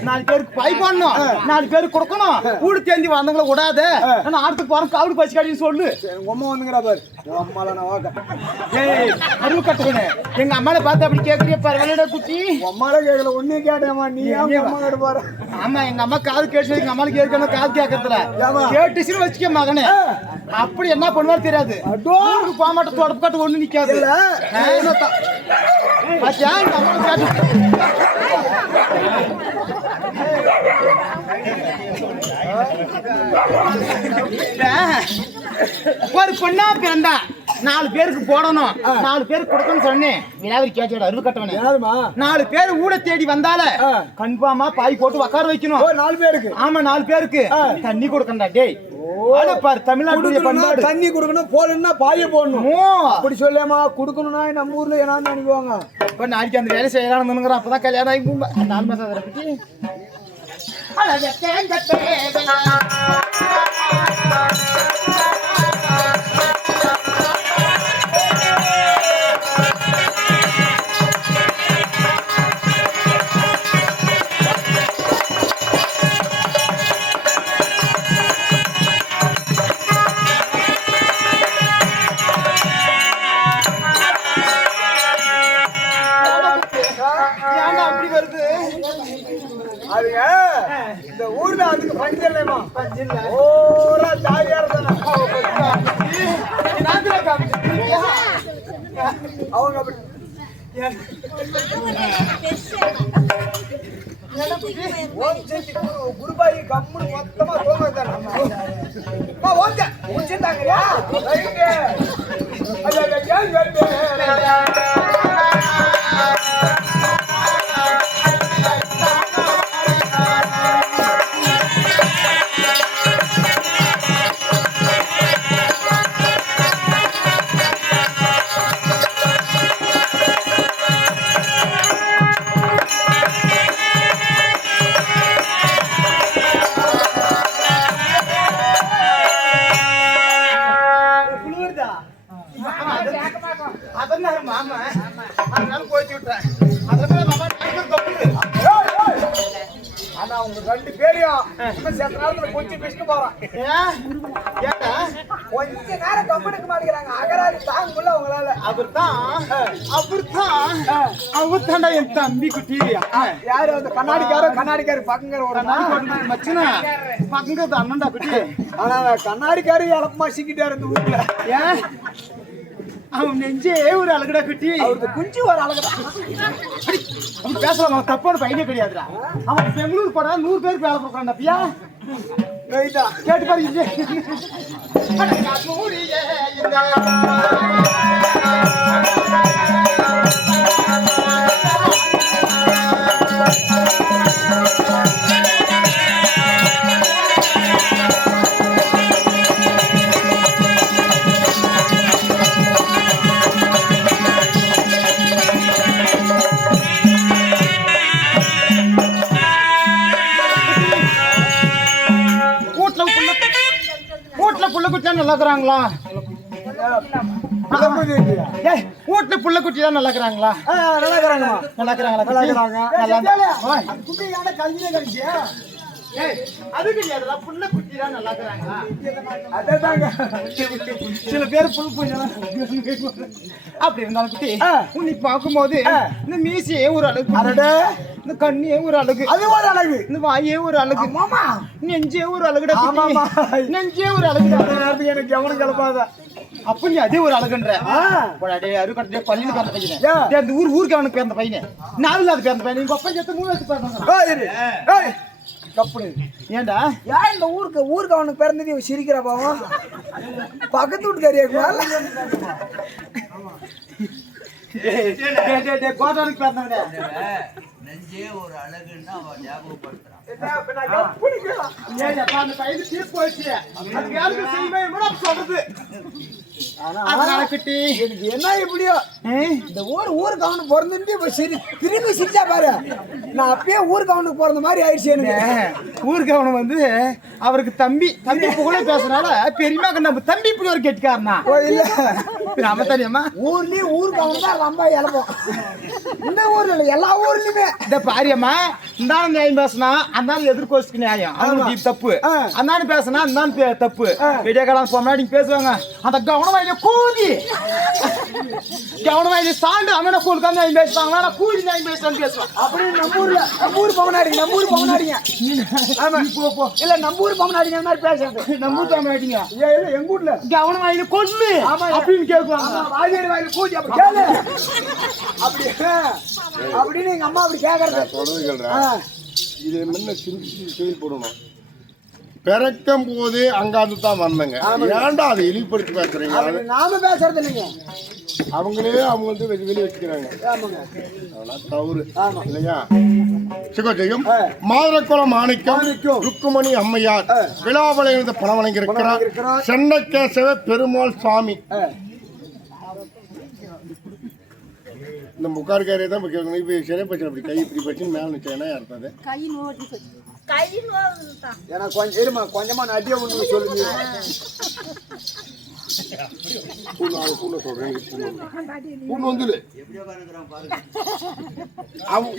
4 பேருக்கு பை பண்ணணும் 4 பேருக்கு கொடுக்கணும் கூடு தேந்தி வந்தவங்களை விடாத நான் ஆட்டுக்கு போறேன் காவடி பசி காடின்னு சொல்லு உம்மா வந்துங்கிறா பாரு அம்மால நான் வாக்க ஏய் அருவு கட்டுக்கணும் எங்க அம்மாவை பார்த்து அப்படி கேட்குறிய பரவாயில்லடா குட்டி அம்மால கேட்கல ஒன்னே கேட்டேம்மா நீ அம்மா கிட்ட பாரு ஆமா எங்க அம்மா காது கேட்டு எங்க அம்மாவுக்கு ஏற்கனவே காது கேட்கறதுல கேட்டுச்சுன்னு வச்சுக்க மகனே அப்படி என்ன பண்ணுவாரு தெரியாது டோருக்கு போக மாட்டேன் தொடப்பு கட்டு ஒண்ணு நிக்காது பாத்தியா எங்க அம்மா ஒரு பொண்ணா பிறந்தா 4 பேருக்கு போடணும் 4 பேருக்கு கொடுக்கணும்னு சொன்னேன் விழாவிரி கேட்டோட அருவு கட்டவனே 4 பேர் ஊட தேடி வந்தால கன்ஃபார்மா பாய் போட்டு உட்கார வைக்கணும் 4 பேருக்கு ஆமா 4 பேருக்கு தண்ணி கொடுக்கண்டா டேய் பாரு தமிழ்நாடு தண்ணி கொடுக்கணும் போடணும்னா பாய போடணும் அப்படி சொல்லாமா கொடுக்கணும்னா நம்ம ஊர்ல என்னன்னு நினைக்குவாங்க இப்ப நாளைக்கு அந்த வேலை செய்யலாம்னு அப்பதான் கல்யாணம் ஆகி 4 மாசம் அதை பத்தி அப்படி வருது அதுங்க இந்த ஊர்ல அதுக்கு பஞ்சல்லைமா பஞ்சல்ல ஓரா ஜாலியா இருந்தா அவங்க அப்படி குருபாயி கம்முன்னு மொத்தமா ஆனா அவங்க 2 பேரையும் இன்னும் சேர்த்த நேரத்துல கொஞ்சம் பிஸ்கு போறான். ஏன்டா கொஞ்ச நேரம் கம்பெனிக்கு மாட்டேங்கிறாங்க. அகராதி தாங்க முடியல அவங்களால. அவர்தான்டா என் தம்பி குட்டி. யாரு அந்த கண்ணாடிக்காரு பக்கங்கிற ஒரு மச்சனா பக்கங்கிறது அண்ணன்டா குட்டி. ஆனா கண்ணாடிக்காரு இழப்பமா சிக்கிட்டாரு இந்த ஊர்ல. ஏன் அவன் நெஞ்சே ஒரு அழகுடா குட்டி. அவருக்கு குஞ்சு ஒரு அழகுதான். அவன் பேசலாம், அவன் தப்பான பையனே கிடையாதுடா. அவன் பெங்களூர் போனா 100 பேருக்கு வேலை கொடுக்குறான்டா பியா. கேட்டு பாரு. புள்ள குட்டி நல்லா இருக்கிறாங்களா? வீட்டுல புள்ள குட்டி தான் நல்லா இருக்கிறாங்களா? நல்லா இருக்கிறாங்க. நல்லா இருக்கிறாங்களா? நல்லா இருக்கிறாங்க. குட்டி யானை கல்வியே கிடைச்சியா? அது கிடையாதுடா, புள்ள குட்டி தான் நல்லா இருக்கிறாங்களா? அதேதாங்க. சில பேர் புல் பூஞ்செல்லாம் அப்படி இருந்தாலும் குட்டி உன்னை பார்க்கும்போது இந்த மீசையே ஒரு அழகு, இந்த கண்ணியே ஒரு அழகு, அது ஒரு அழகு, இந்த வாயே ஒரு அழகு, மாமா நெஞ்சே ஒரு அழகுடா. நெஞ்சே ஒரு அழகுடா. எனக்கு கவனம் கலப்பாத. அப்ப நீ அதே ஒரு அழகுன்ற பள்ளியில பிறந்த பையன், அந்த ஊருக்கு அவனுக்கு பிறந்த பையன், 4 நாள் பிறந்த பையன். நீங்க அப்பா சேர்த்து 3 வயசு பிறந்தாங்க. ஏன்டா ஏன் இந்த ஊருக்கு அவனுக்கு பிறந்தது சிரிக்கிற பாவம்? பக்கத்து வீட்டுக்காரியா கோட்டானுக்கு பிறந்தவங்க நெஞ்சே ஒரு அழகுன்னா அவன் ஞாபகப்படுத்துறான். என்ன எப்படியோ இந்த ஊருக்கு அவனுக்கு பிறந்து திரும்பி சிரிச்சா பாரு. நான் அப்பயே ஊருக்கு அவனுக்கு பிறந்த மாதிரி ஆயிடுச்சு எனக்கு. ஊருக்கு அவனு வந்து அவருக்கு தம்பி புகழ பேசுறனால பெரியமா நம்ம தம்பி இப்படி ஒரு கெட்டிக்காரனா இல்ல நாம தெரியுமா? ஊர்லயும் ஊருக்கு அவன் தான் ரொம்ப இழப்போம். இந்த ஊர்ல இல்ல எல்லா ஊர்லயுமே இந்த பாரியம்மா இந்தாலும் நியாயம் பேசினா அந்தாலும் எதிர்கோசுக்கு நியாயம், அவங்களுக்கு தப்பு. அந்தாலும் பேசினா அந்தாலும் தப்பு. விடிய காலம் போனா நீங்க பேசுவாங்க அந்த கவனமாயில கூதி கவனமாயில சாண்டு அவன கூழுக்கா நியாயம் பேசுவாங்க, கூதி நியாயம் பேசுறான்னு பேசுவான். அப்படின்னு நம்ம ஊர் பவனாடிங்க ஆமா போ இல்ல நம்ம ஊர் பவனாடிங்க மாதிரி பேசுறது. நம்ம ஊர் பவனாடிங்க இல்ல எங்க ஊர்ல கவனமாயில கொல்லு அப்படின்னு கேட்குவாங்க. வாயில வாயில கூதி அப்படி கேளு அப்படின்னு எங்க அம்மா அப்படி கேக்குறது. இது முன்ன சிந்திச்சு செயல்படணும். பிறக்கும் போது அங்காந்து தான் வந்தாங்க. ஏன்டா அதை இழிப்படுத்தி பேசுறீங்க? நாம பேசுறது இல்லைங்க, அவங்களே அவங்க வந்து வெளியே வச்சுக்கிறாங்க. அதெல்லாம் தவறு இல்லையா? சிவஜெயம் மாதரக்குளம் மாணிக்கம் ருக்குமணி அம்மையார் விழாவளையிலிருந்து பணம் வழங்கியிருக்கிறார். சென்னை கேசவ பெருமாள் சுவாமி. இந்த முக்கார்காரே தான் இப்ப சிறை பச்சு அப்படி கை இப்படி பச்சு மேல நிச்சயம் அர்த்தது எனக்கு கொஞ்சம் இருமா கொஞ்சமா நடிய ஒண்ணு சொல்லுங்க.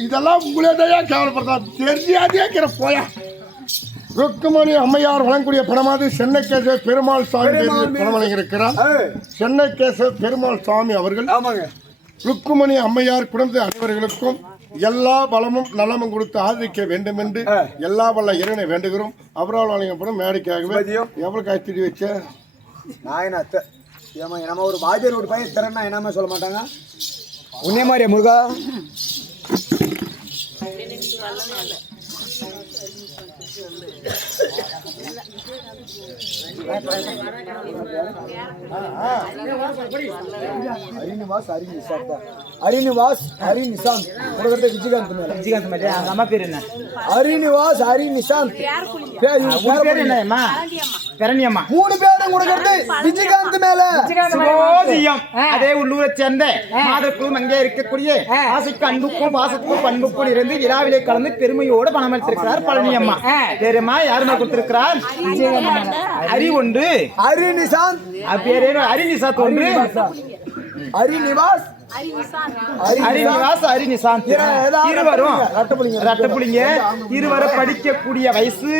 இதெல்லாம் உங்களே தான் கேவலப்படுத்தா தெரியாதே போயா. ருக்குமணி அம்மையார் வழங்கக்கூடிய பணமாவது சென்னை கேசவ பெருமாள் சுவாமி பணம் வழங்கியிருக்கிறார். சென்னை கேசவ பெருமாள் சுவாமி அவர்கள் ருக்குமணி அம்மையார் குழந்தை அனைவர்களுக்கும் எல்லா பலமும் நலமும் கொடுத்து ஆதரிக்க வேண்டும் என்று எல்லா வல்ல இறைவனை வேண்டுகிறோம். அவரால் வழங்கப்படும் மேடைக்காகவே எவ்வளவு காய்ச்சி வச்ச நாயனாத்த ஏமா நம்ம ஒரு வாஜர் ஒரு பையன் திறன்னா என்னமே சொல்ல மாட்டாங்க. உன்னே மாதிரியா முருகா? ஹரிநிவாஸ் ஹரி நிசாந்த் கொடுக்கறது விஜயகாந்த் மேல அம்மா பேர் என்ன? ஹரிநிவாஸ் ஹரி நிசாந்த் பேர் என்னம்மா? கரணியம்மா. 3 பேரும் கொடுக்கறது விஜயகாந்த் மேல. அதே உள்ளூரை சேர்ந்த மாதக்குழும் அங்கே இருக்கக்கூடிய ஆசைக்கு அன்புக்கும் பாசத்துக்கும் பண்புக்கும் இருந்து விழாவிலே கலந்து பெருமையோடு பணம் அளித்திருக்கிறார் பழனியம்மா. பேருமா யாருமா கொடுத்திருக்கிறார்? ஹரி ஒன்று ஹரி நிசாந்த் பேரு ஹரி நிசாத் ஒன்று ஹரிநிவாஸ் ஹரிநிவாஸ் ஹரிநிசாந்த் இருவரும் ரட்டப்புலிங்க இருவரும் படிக்கக்கூடிய வயசு,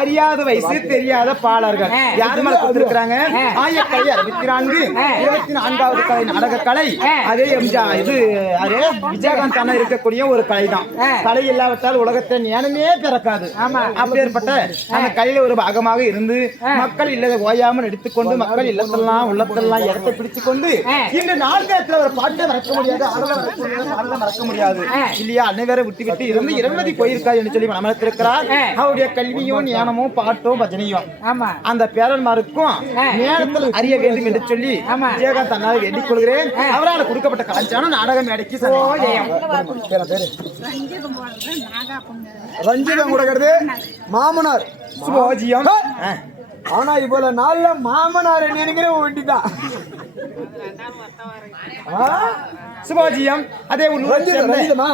அறியாத வயசு, தெரியாத பாலர்கள். யாரு மேல கொடுத்திருக்கிறாங்க? ஆயக்கலை 64 24வது கலை நாடக கலை. அதே இது அதே விஜயகாந்த் அண்ணா இருக்கக்கூடிய ஒரு கலை தான். கலை இல்லாவிட்டால் உலகத்தை ஞானமே பிறக்காது. அப்பேற்பட்ட அந்த கலையில ஒரு பாகமாக இருந்து மக்கள் இல்லதை ஓயாமல் எடுத்துக்கொண்டு மக்கள் இல்லத்தெல்லாம் உள்ளத்தெல்லாம் இடத்தை பிடிச்சு கொண்டு இந்த நாடகத்துல ஒரு பாட்டை மறக்க முடியாது, ஆடலை மறக்க முடியாது இல்லையா? அனைவரை விட்டு விட்டு இருந்து 20 போயிருக்காது என்று சொல்லி மனத்திருக்கிறார். அவருடைய கல்வியும் ஞானமும் பாட்டும் பஜனையும் அந்த பேரன்மாருக்கும் ஞானத்தில் அறிய வேண்டும் என்று சொல்லி விஜயகாந்த் அண்ணாவை வேண்டிக் கொள்கிறேன். அவரால் கொடுக்கப்பட்ட கலாச்சாரம் நாடக மேடைக்கு ரஞ்சிதம் கொடுக்கிறது மாமனார் சுபோஜியம். ஆனா இவ்வளவு நாள்ல மாமனார் நினைக்கிற வேண்டிதான் சுபோஜியம். அதே ரஞ்சிதமா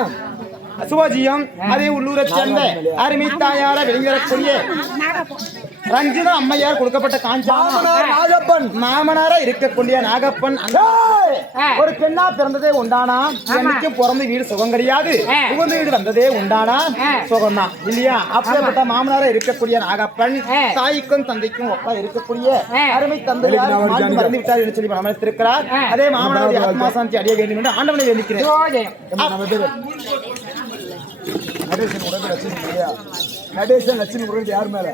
சுபோஜியம். அதே உள்ளூரை சேர்ந்த அருமை தாயார வெளிவரக்கூடிய ரஞ்சிதம் அம்மையார் கொடுக்கப்பட்ட காஞ்சாப்பன் மாமனாரா இருக்கக்கூடிய நாகப்பன் ஒரு பெண்ணா பிறந்ததே உண்டானா, என்னைக்கும் பிறந்த வீடு சுகம் கிடையாது, புகுந்த வீடு வந்ததே உண்டானா சுகம்தான் இல்லையா? அப்படிப்பட்ட மாமனாரா இருக்கக்கூடிய நாகப்பன் தாய்க்கும் தந்தைக்கும் ஒப்பா இருக்கக்கூடிய அருமை தந்தை மறந்து விட்டார் என்று சொல்லி மனத்திருக்கிறார். அதே மாமனாரை ஆத்மா சாந்தி அடைய வேண்டும் என்று ஆண்டவனை வேண்டிக்கிறேன். நடேசன் லட்சுமி முருகன் யார் மேல?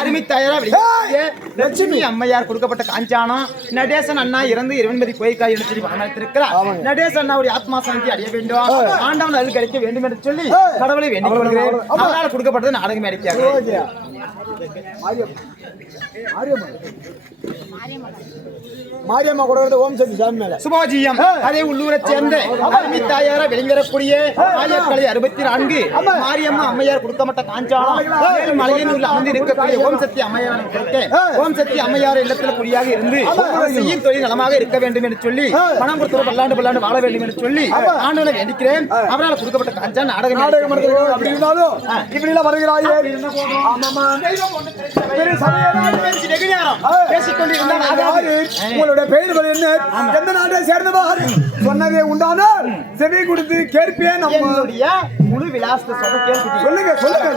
அருமை தாயாரா லட்சுமி அம்மையார் கொடுக்கப்பட்ட காஞ்சானம். நடேசன் அண்ணா இறந்து 20 போயிருக்கார் என்று சொல்லி மனத்திருக்கிறார். நடேசன் அண்ணாவுடைய ஆத்மா சாந்தி அடைய வேண்டும், ஆண்டவன் அது கிடைக்க வேண்டும் என்று சொல்லி கடவுளை வேண்டிக் கொள்கிறேன். அவரால் கொடுக்கப்பட்டது நாடக மேடைக்காக. மாரியம்மா கொடுக்கிறது ஓம் சக்தி சாமி மேல. சுபோஜியம். அதே உள்ளூரை சேர்ந்த அருமை தாயாரா வெளிவரக்கூடிய ஆயக்கலை 64 மாரியம்மா அம்மையார் கொடுக்கப்பட்ட காஞ்சானம் மலையனூரில் அமர்ந்து இருக்கக்கூடிய ஓம் சக்தி அம்மையார் ஓம் சக்தி அம்மையார் இல்லத்தில் குடியாக இருந்து செய்யும் தொழில் நலமாக இருக்க வேண்டும் என்று சொல்லி பணம் கொடுத்து பல்லாண்டு பல்லாண்டு வாழ வேண்டும் என்று சொல்லி ஆண்டவனை வேண்டிக்கிறேன். அவரால் கொடுக்கப்பட்ட காஞ்சானம் நாடகம் அப்படி இருந்தாலும் இப்படி எல்லாம் வருகிறாயே உங்களுடைய பெயர் என்ன? எந்த நாட்டை சேர்ந்தவர் சொன்னதே உண்டானால் செவி கொடுத்து கேட்பேன். நம்மளுடைய முழு விலாசத்தை சொல்லுங்க சொல்லுங்க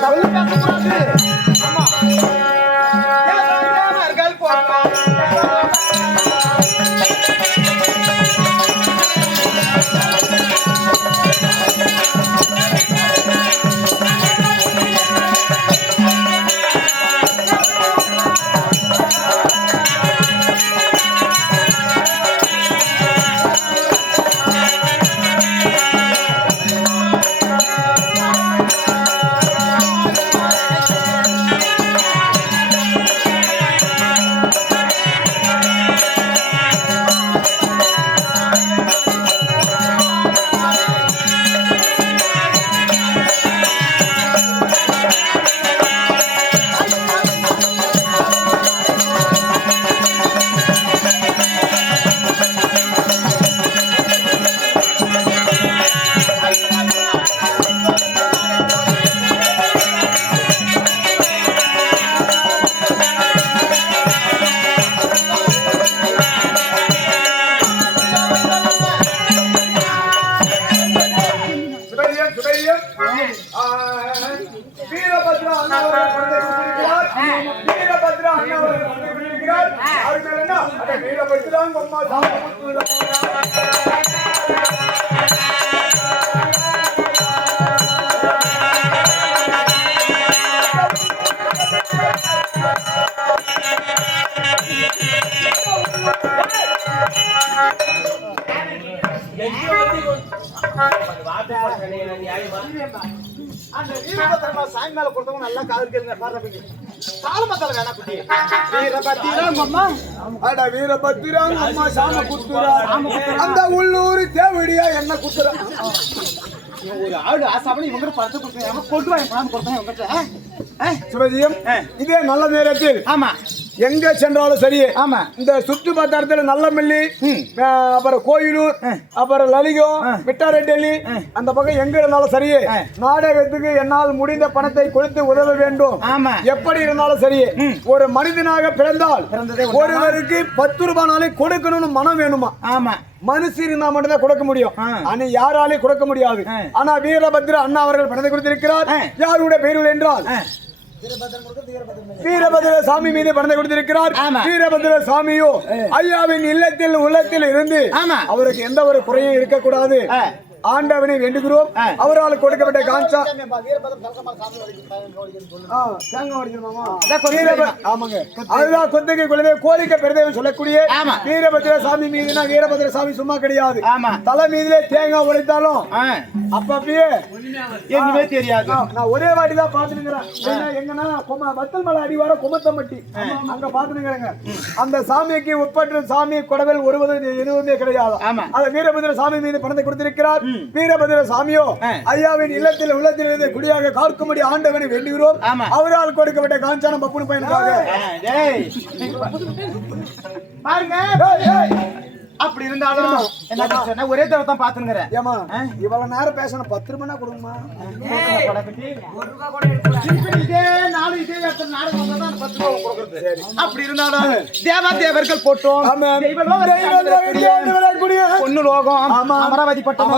சாயங்கால கொடுத்தவங்க நல்லா காதல் கேளுங்க. கால மக்கள் வேணா குட்டி வீரபத்திரம் அம்மா அட வீரபத்திரம் அம்மா சாம குத்துறா. அந்த உள்ளூர் தேவடியா என்ன குத்துறா? ஒரு ஆடு ஆசாமணி இவங்க பழத்தை கொடுத்தாங்க, கொண்டு வாங்க பணம் கொடுத்தாங்க. சிவஜியம் இதே நல்ல நேரத்தில் ஆமா எங்க சென்றாலும் சரி. ஆமா. இந்த சுற்று பத்தாரத்துல நல்லமல்லி, அப்புறம் கோயிலூர், அப்புறம் லலிகம், விட்டாரெட்டலி, அந்த பக்கம் எங்க இருந்தாலும் சரி, நாடகத்துக்கு என்னால் முடிந்த பணத்தை கொடுத்து உதவ வேண்டும். ஆமா. எப்படி இருந்தாலும் சரி, ஒரு மனிதனாக பிறந்தால் ஒருவருக்கு 10 ரூபாய் கொடுக்கணும்னு மனம் வேணுமா? ஆமா. மனுஷி இருந்தா மட்டும்தான் கொடுக்க முடியும். ஆனா யாராலையும் கொடுக்க முடியாது. ஆனா வீரபத்ர அண்ணா அவர்கள் பணத்தை கொடுத்திருக்கிறார். யாருடைய பெயர்கள் என்றால் வீரபத்ர சாமி மீது பணத்தை கொடுத்திருக்கிறார். வீரபத்ர சாமியோ ஐயாவின் இல்லத்தில் உள்ளத்தில் இருந்து அவருக்கு எந்த ஒரு குறையும் இருக்கக்கூடாது. ஆண்டவனை வேண்டுகிறோம். அவரால் கொடுக்கப்பட்ட காஞ்சா அதுதான் கொத்தகை குழந்தை கோரிக்கை பெருதேவன் சொல்லக்கூடிய வீரபத்ர சாமி மீதுனா வீரபத்ர சாமி சும்மா கிடையாது. தலை மீதிலே தேங்காய் உடைத்தாலும் அப்பயே எதுவுமே தெரியாது. நான் ஒரே வாட்டி தான் பாத்துக்கிறேன். எங்கன்னா வத்தல் மலை அடிவார குமத்தம்பட்டி அங்க பாத்துக்கிறேங்க. அந்த சாமிக்கு உட்பட்ட சாமி கொடவில் எதுவுமே கிடையாது. அந்த வீரபத்ர சாமி மீது பணத்தை கொடுத்திருக்கிறார். வீரபத்ர சாமியோ ஐயாவின் இல்லத்தில் உள்ளத்தில் இருந்து குடியாக காக்கும்படி ஆண்டவனை வேண்டுகிறோம். அவரால் கொடுக்கப்பட்ட காஞ்சான பப்புனு பையனுக்காக பாருங்க. அப்படி இருந்தாலும் என்ன ஒரே தடவை தான் பாத்துங்கிறேன். ஏமா இவ்வளவு நேரம் பேசணும் 10 ரூபாய் கொடுங்கம்மா. அப்படி இருந்தாலும் தேவா தேவர்கள் போட்டோம். பொண்ணு லோகம், அமராவதி பட்டம்,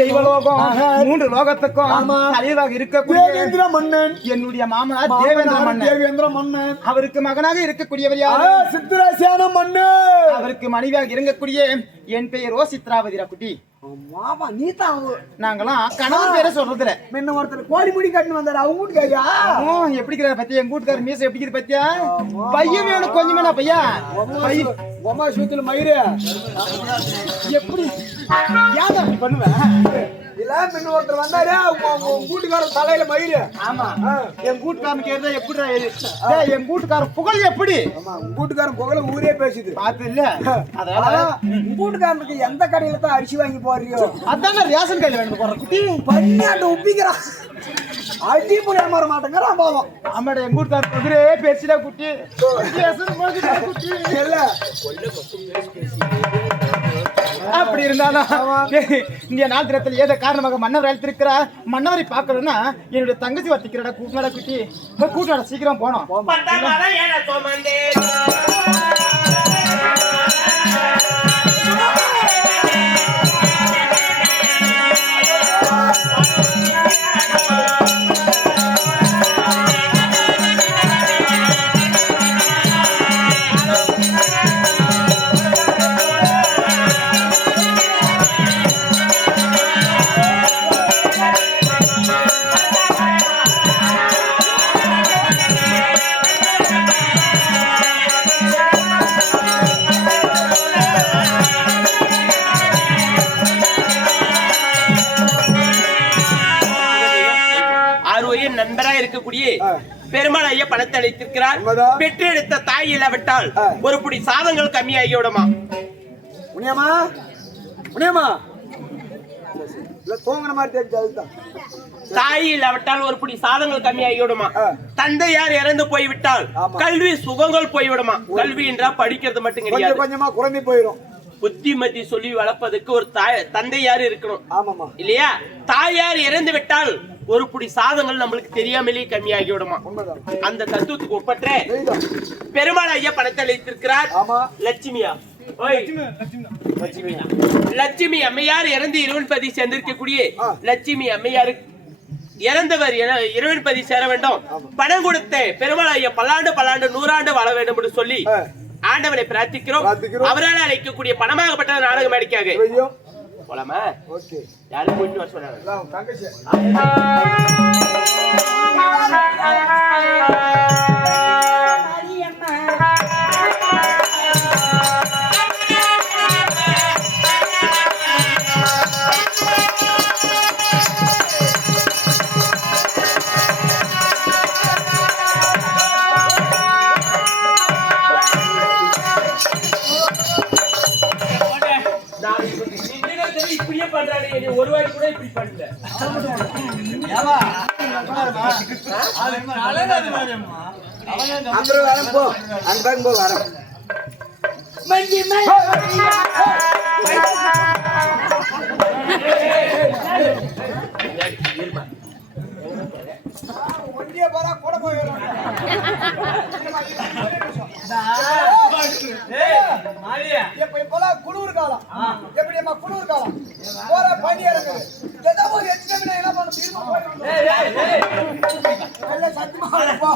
தெய்வலோகம், 3 லோகத்துக்கும் தலைவராக இருக்கக்கூடிய மன்னன் என்னுடைய மாமனார் தேவேந்திர மன்னன். அவருக்கு மகனாக இருக்கக்கூடியவர் யாரு? சித்திராசியான மன்னன். அவருக்கு மனைவியாக இறங்கக்கூடிய என் பெயர் சித்ராவதி குட்டி. நாங்களாம் கணவர் பேரை சொல்றதுல முன்ன ஒருத்தர் கோடி முடி கட்டு வந்தாரு. அவங்க வீட்டுக்காரியா எப்படி பத்தியா? எங்க வீட்டுக்கார மீசை எப்படி பத்தியா? பையன் வேணும் கொஞ்சமே பையா. பொம்மா சூத்துல மயிறு எப்படி ஏன் பண்ணுவேன்? இல்ல முன்ன ஒருத்தர் வந்தாரு. கூட்டுக்காரர் தலையில மயிறு. ஆமா. என் கூட்டுக்காரன் கேட்டா எப்படி? என் கூட்டுக்காரன் புகழ் எப்படி? கூட்டுக்காரன் புகழ ஊரே பேசுது. பாத்து இல்ல? அதனால கூட்டுக்காரனுக்கு எந்த கடையில தான் அரிசி வாங்கி போறியோ அதான ரேஷன் கடையில வாங்கி போற குட்டி. பண்ணியாண்டு உப்பிக்கிறான். அடி புரிய மாற மாட்டேங்கிறான் பாவம். ஆமாடா என் கூட்டுக்காரன் புகழே பேசிடா குட்டி. இல்ல அப்படி இருந்தாலும் இந்திய நாள் தினத்தில் ஏதோ காரணமாக மன்னவர் அழைத்திருக்கிறார். மன்னவரை பார்க்கணும்னா என்னுடைய தங்கச்சி வத்திக்கிறடா கூட்டினடா குட்டி. கூட்டினடா சீக்கிரம் போனோம். பெருமாள் ஐயா பணத்தை அளித்திருக்கிறார். பெற்றெடுத்த தாய் இல்லாவிட்டால் ஒரு புடி சாதங்கள் கம்மியாகி விடுமா? முனியம்மா முனியம்மா இல்ல தூங்குற மாதிரி தெரிஞ்சால்தான். தாய் இல்லாவிட்டால் ஒரு புடி சாதங்கள் கம்மியாகி விடுமா? தந்தையார் இறந்து போய்விட்டால் கல்வி சுகங்கள் போய்விடுமா? கல்வி என்றா படிக்கிறது மட்டும் கிடையாது, கொஞ்சமா குறைந்து போயிடும். புத்திமதி சொல்லி வளர்ப்பதற்கு ஒரு தந்தையார் இருக்கணும். ஆமாமா இல்லையா? தாயார் இறந்து விட்டால் ஒரு புடி சாதங்கள் நம்மளுக்கு தெரியாமலே கம்மியாகி விடுமா? அந்த தத்துவத்துக்கு ஒப்பற்ற பெருமாள் ஐயா பணத்தை அளித்திருக்கிறார். லட்சுமியா லட்சுமி அம்மையார் இறந்து இருவன்பதி சேர்ந்திருக்கக்கூடிய லட்சுமி அம்மையாரு இறந்தவர் இருவன்பதி சேர வேண்டும். பணம் கொடுத்த பெருமாள் ஐயா பல்லாண்டு 100 வாழ வேண்டும் என்று சொல்லி ஆண்டவனை பிரார்த்திக்கிறோம். அவரால் அழைக்கக்கூடிய பணமாகப்பட்ட நாடகம் அடிக்காக போலாமா? யாரும் போயிட்டு வர சொன்னாங்க. இப்படியே பண்றாங்க. ஒரு வாட்டி கூட இப்படி பண்ணல. அப்புறம் வரம் போ அந்த பக்கம் போ வரம் ஒண்டிய போறா கூட போயிடும் இப்பெல்லாம் குளிர் காலம் எப்படி அம்மா குளிர் காலம் போற பனி இறங்குது ஏதோ ஒரு எச்சரிக்கை என்ன பண்ண தீர்மா போயிடும் சத்தியமா போ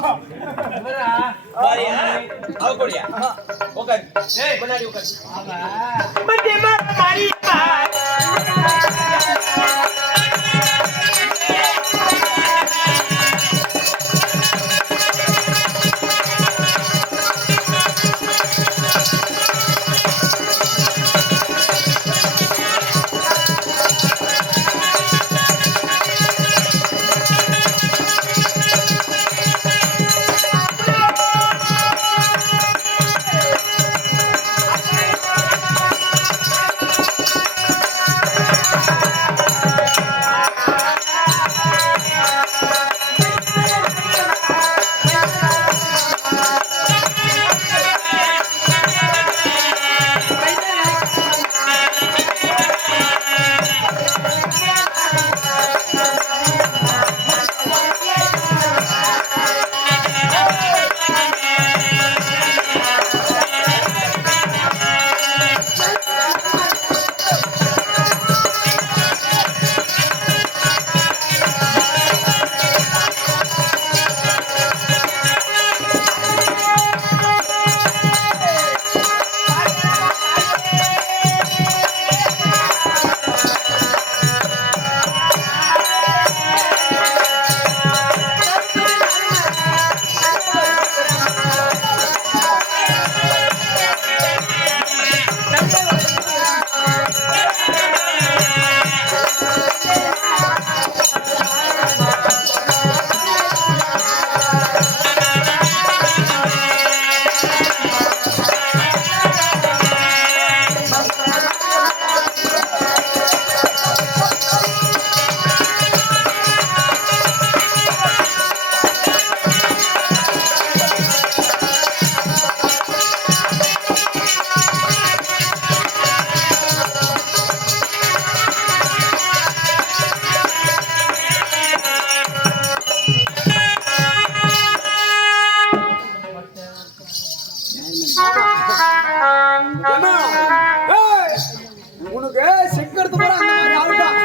உனக்கு செக்கெடுத்து போற அந்த மாதிரி ஆளுதான்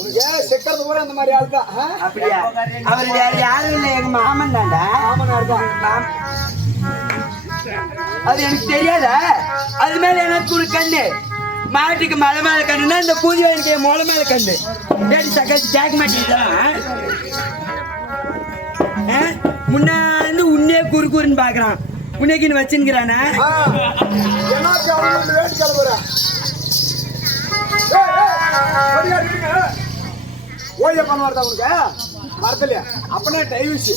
உனக்கு செக்கெடுத்து போற அந்த மாதிரி ஆளுதான் அப்படியா அவர் வேற யாரும் இல்லை எங்க மாமன் தாண்டா மாமனார் தான் அது எனக்கு தெரியாதா அது மேல எனக்கு ஒரு கண்ணு மாட்டுக்கு மலை மேல கண்ணுனா இந்த பூஜை எனக்கு மொளை மேல கண்ணு வேடி சக்கரை ஜாக் மாட்டிதான் முன்னாடி உன்னே குறு குறுன்னு பாக்குறான் உன்னைக்கு வச்சுக்கிறானா எனக்கு அவனுக்கு வேட்டு கிளம்புற ஓய்ய பண்ணுவார்தா உனக்கு மறக்கலையா அப்பனே டைவிஸ்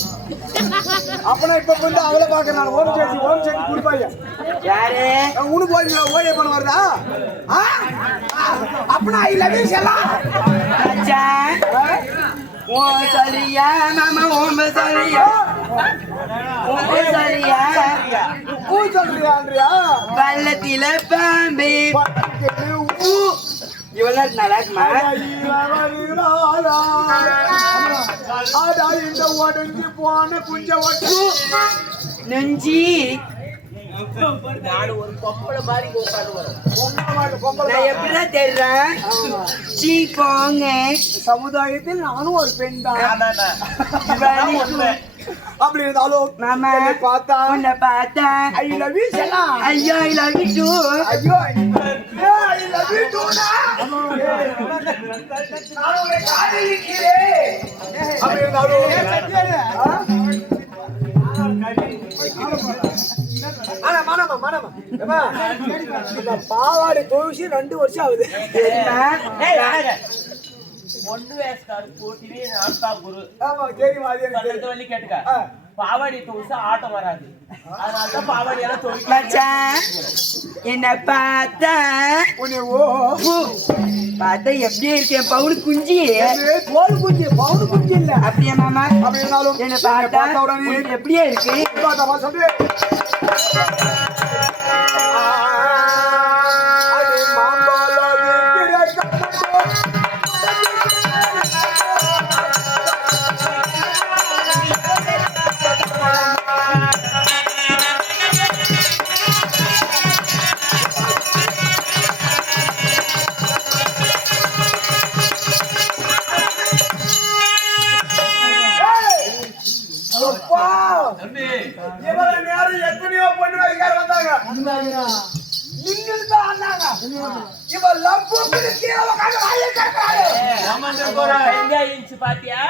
அப்பனா இப்ப வந்து அவளை பாக்குறான் ஓம் சேர்த்து குடிப்பாங்க யாரு உனக்கு ஓய்ய பண்ணுவார்தா அப்பனா ஐ லவ் யூ செல்லாம் ஓ சரியா மாமா ஓம் சரியா ஓம் சரியா ஊ சொல்றியா பள்ளத்தில பாம்பே இவ்வளவு நல்லா இருக்குமா இந்த உடஞ்சு போன குஞ்ச ஒட்டு நெஞ்சி நான் எப்படிதான் தெரிறேன் சமுதாயத்தில் நானும் ஒரு பெண் தான் அப்படி இருந்தாலும் மாமா பார்த்தா உன்னை பார்த்தேன் ஐ லவ் யூ செல்லாம் ஐயோ ஐ லவ் யூ டூ ஐயோ ஐ லவ் யூ டூ நான் உன்னை காதலிக்கிறேன் அப்படி இருந்தாலும் பாவாடை கோவிச்சு 2 வருஷம் ஆகுது பாவாடி தோசை ஆட்டம் வராது அதனாலதான் பாவாடி எல்லாம் என்ன பார்த்தா பார்த்தா எப்படியே இருக்கேன் பவுனு குஞ்சு கோல் குஞ்சு பவுன் குஞ்சு இல்ல அப்படியே மாமா அப்படின்னாலும் என்ன பார்த்தா உடனே எப்படியே இருக்கு பார்த்தாமா சொல்லு இவ்வளவு நேரம் எத்தனையோ பொண்ணு வைக்கார வந்தாங்க நீங்கள் தான் வந்தாங்க இவன் லப்பு கீழே உட்கார்ந்து வாயை கட்டுறாரு எங்க இருந்துச்சு பாத்தியா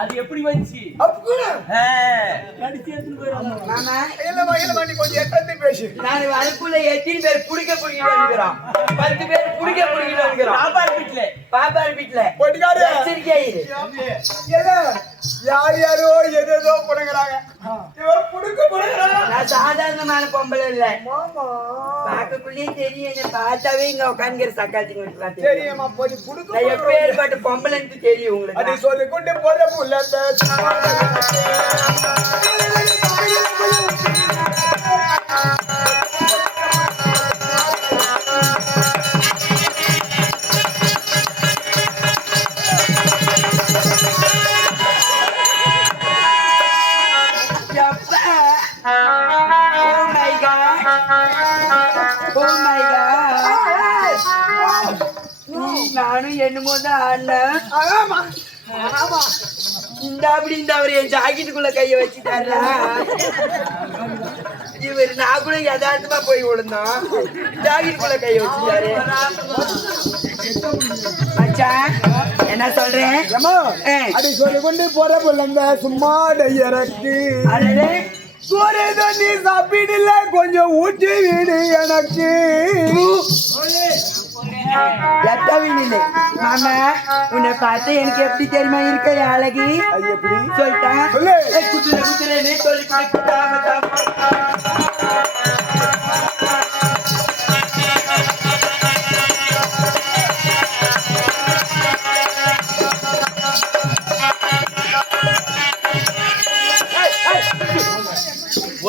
அது எப்படி வந்துச்சு கடிச்சு எடுத்துட்டு போயிடும் மாமா இல்ல நீ கொஞ்சம் எட்டத்தி பேசு நான் அதுக்குள்ள எத்தனை பேர் புடிக்க வந்துக்கிறோம் 10 பேர் புடிக்க வந்துக்கிறோம் பாப்பார் வீட்டுல பொட்டிக்காரு யாரோ எதோ புடுங்குறாங்க இவன் புடுக்க புடுங்குறாங்க நான் சாதாரணமான பொம்பளை இல்ல பாக்கக்குள்ளே தெரியும் என்ன பார்த்தாவே இங்க உட்காந்துக்கிற சக்காத்தி வீட்டுல தெரியுமா போய் புடுக்க நான் எப்பேற்பட்ட பொம்பளைன்னு தெரியும் உங்களுக்கு அதை சொல்லி கொண்டு போற புள்ள நானும் என்னமோ தான் ஆடினேன் இந்த அவர் என் ஜாக்கெட்டுக்குள்ள கைய வச்சுட்டாரா இவர் நான் கூட யதார்த்தமா போய் விழுந்தான் ஜாக்கெட்டுக்குள்ள கைய வச்சுட்டாரு மச்சான் என்ன சொல்றேன் அதை சொல்லி கொண்டு போற புள்ளங்க சும்மா இறக்கு அடடே சோறு தண்ணி சாப்பிடல கொஞ்சம் ஊற்றி வீடு எனக்கு எத்தவில்லை மாமா உன்னை பார்த்து எனக்கு எப்படி தெரியுமா இருக்க அழகி எப்படி சொல்லிட்டேன் சொல்லு குதிரை சொல்லி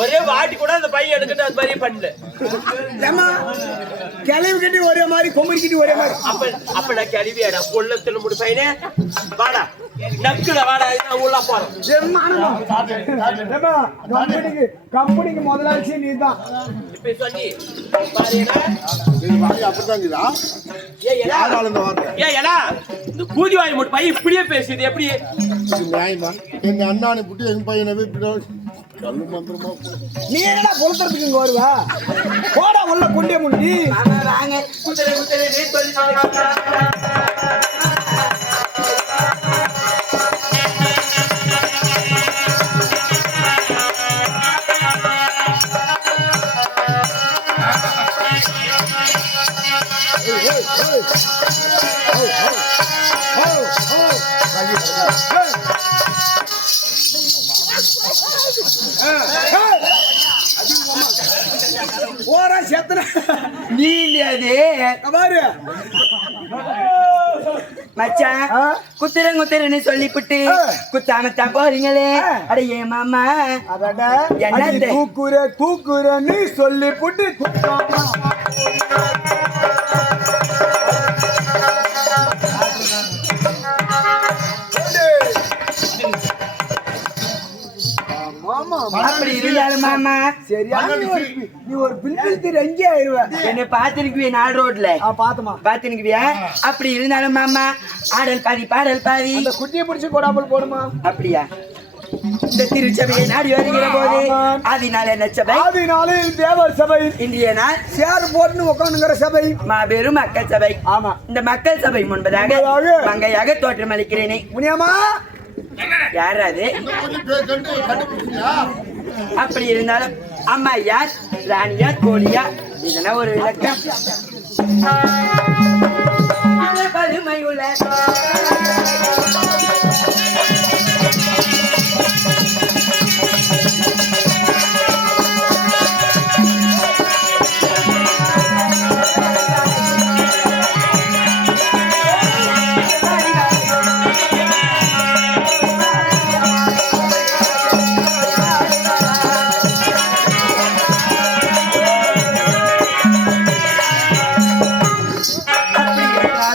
ஒரே வாட்டி கூட அந்த பையன் எடுக்கிட்டு அது மாதிரி பண்ணல கிளவி கட்டி ஒரே மாதிரி கொம்பரி கட்டி ஒரே மாதிரி அப்படா கிளவியாடா கொள்ளத்துல முடி பையனே வாடா நக்குல வாடா உள்ள போறோம் கம்பெனிக்கு முதலாளிச்சு நீ தான் இப்ப சொல்லி இந்த கூதி வாய் மட்டும் பையன் இப்படியே பேசுது எப்படி எங்க அண்ணானை புட்டி எங்க பையனை கல்லு மந்திரமா நீ என்னடா பொழுதுறதுக்கு இங்க வருவா போடா உள்ள குண்டிய முண்டி வாங்க குதிரை சொல்லி ஓரா செத்துற நீ இல்லையாது பாரு மச்சான் குத்துறன்னு சொல்லிப்புட்டு குத்தாமத்தான் போறீங்களே அட ஏன் மாமா என்ன கூக்குறன்னு சொல்லி புட்டு அப்படி இருந்தாலும் மாமா சரியா நீ ஒரு பில்பில் ரெங்கி ஆயிருவ என்ன பாத்துருக்குவே நாள் ரோட்ல பாத்துருக்குவியா அப்படி இருந்தாலும் மாமா ஆடல் பாதி பாடல் பாதி இந்த குட்டியை பிடிச்சு கொடாமல் போடுமா அப்படியா இந்த திருச்சபையை நாடி வருகிற போது ஆதினாலே நச்சபை ஆதினாலே தேவர் சபை இந்திய நாள் சேர் போட்டு உட்காந்துங்கிற சபை மாபெரும் மக்கள் சபை ஆமா இந்த மக்கள் சபை முன்பதாக மங்கையாக தோற்றமளிக்கிறேனே முனியம்மா யாராது அப்படி இருந்தாலும் அம்மா யார் ராணியா கோழியா இதெல்லாம் ஒரு விளக்கம் பதுமை உள்ள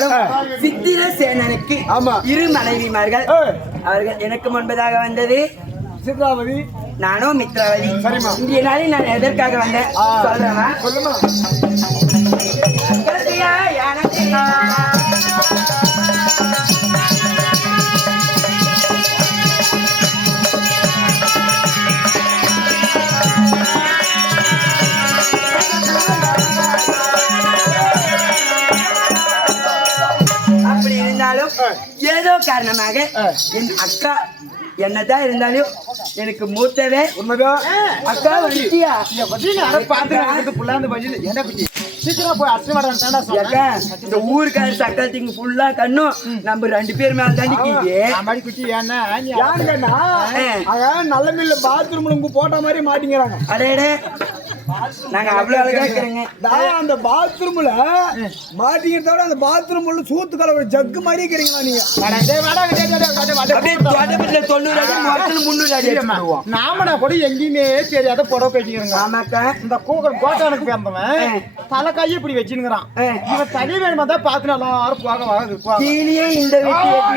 இருந்தாலும் சித்திரசேனனுக்கு ஆமா. 2 மனைவிமார்கள். அவர்கள் எனக்கு முன்பதாக வந்தது சித்ராவதி நானும் மித்ராவதி. சரிம்மா. இன்றைய நாளில் நான் எதற்காக வந்தேன் சொல்றேன். சொல்லுமா. அப்படி இருந்தாலும் ஏதோ காரணமாக என் அக்கா என்னதான் இருந்தாலும் எனக்கு மூத்தவே உண்மைதான். அக்கா வந்துட்டியா? சீக்கிரம் போய் அரிசி வர அக்கா, இந்த ஊருக்கார சக்கரத்துக்கு ஃபுல்லா கண்ணும் நம்ம 2 பேர் மேல தாண்டிக்கிது. குட்டி ஏன்னா யாருங்கண்ணா அதான் நல்ல மில்ல பாத்ரூம்ல உங்க போட்ட மாதிரி மாட்டிங்கிறாங்க. அடேடே, நாங்க அவ்வளவு அழகா இருக்கிறோங்க. அந்த பாத்ரூம்ல மாட்டிங்கிறத விட அந்த பாத்ரூம்ல சூத்து கலவை ஜக்கு மாதிரி இருக்கிறீங்களா நீங்க? அப்படியே தொடப்பத்துல 90 அடி, மொத்தத்துல 300 அடி அடிச்சிடுவோம். நாமனா கூட எங்கேயுமே தெரியாத புடவை கட்டிக்கிறோங்க. ஆமாக்கா. இந்த கூகல் கோட்டானுக்கு பிறந்தவன் தலை கையை இப்படி வச்சுங்கிறான். இவன் தனி வேணுமா தான் பார்த்து எல்லாரும் போக கீழே இந்த வெட்டி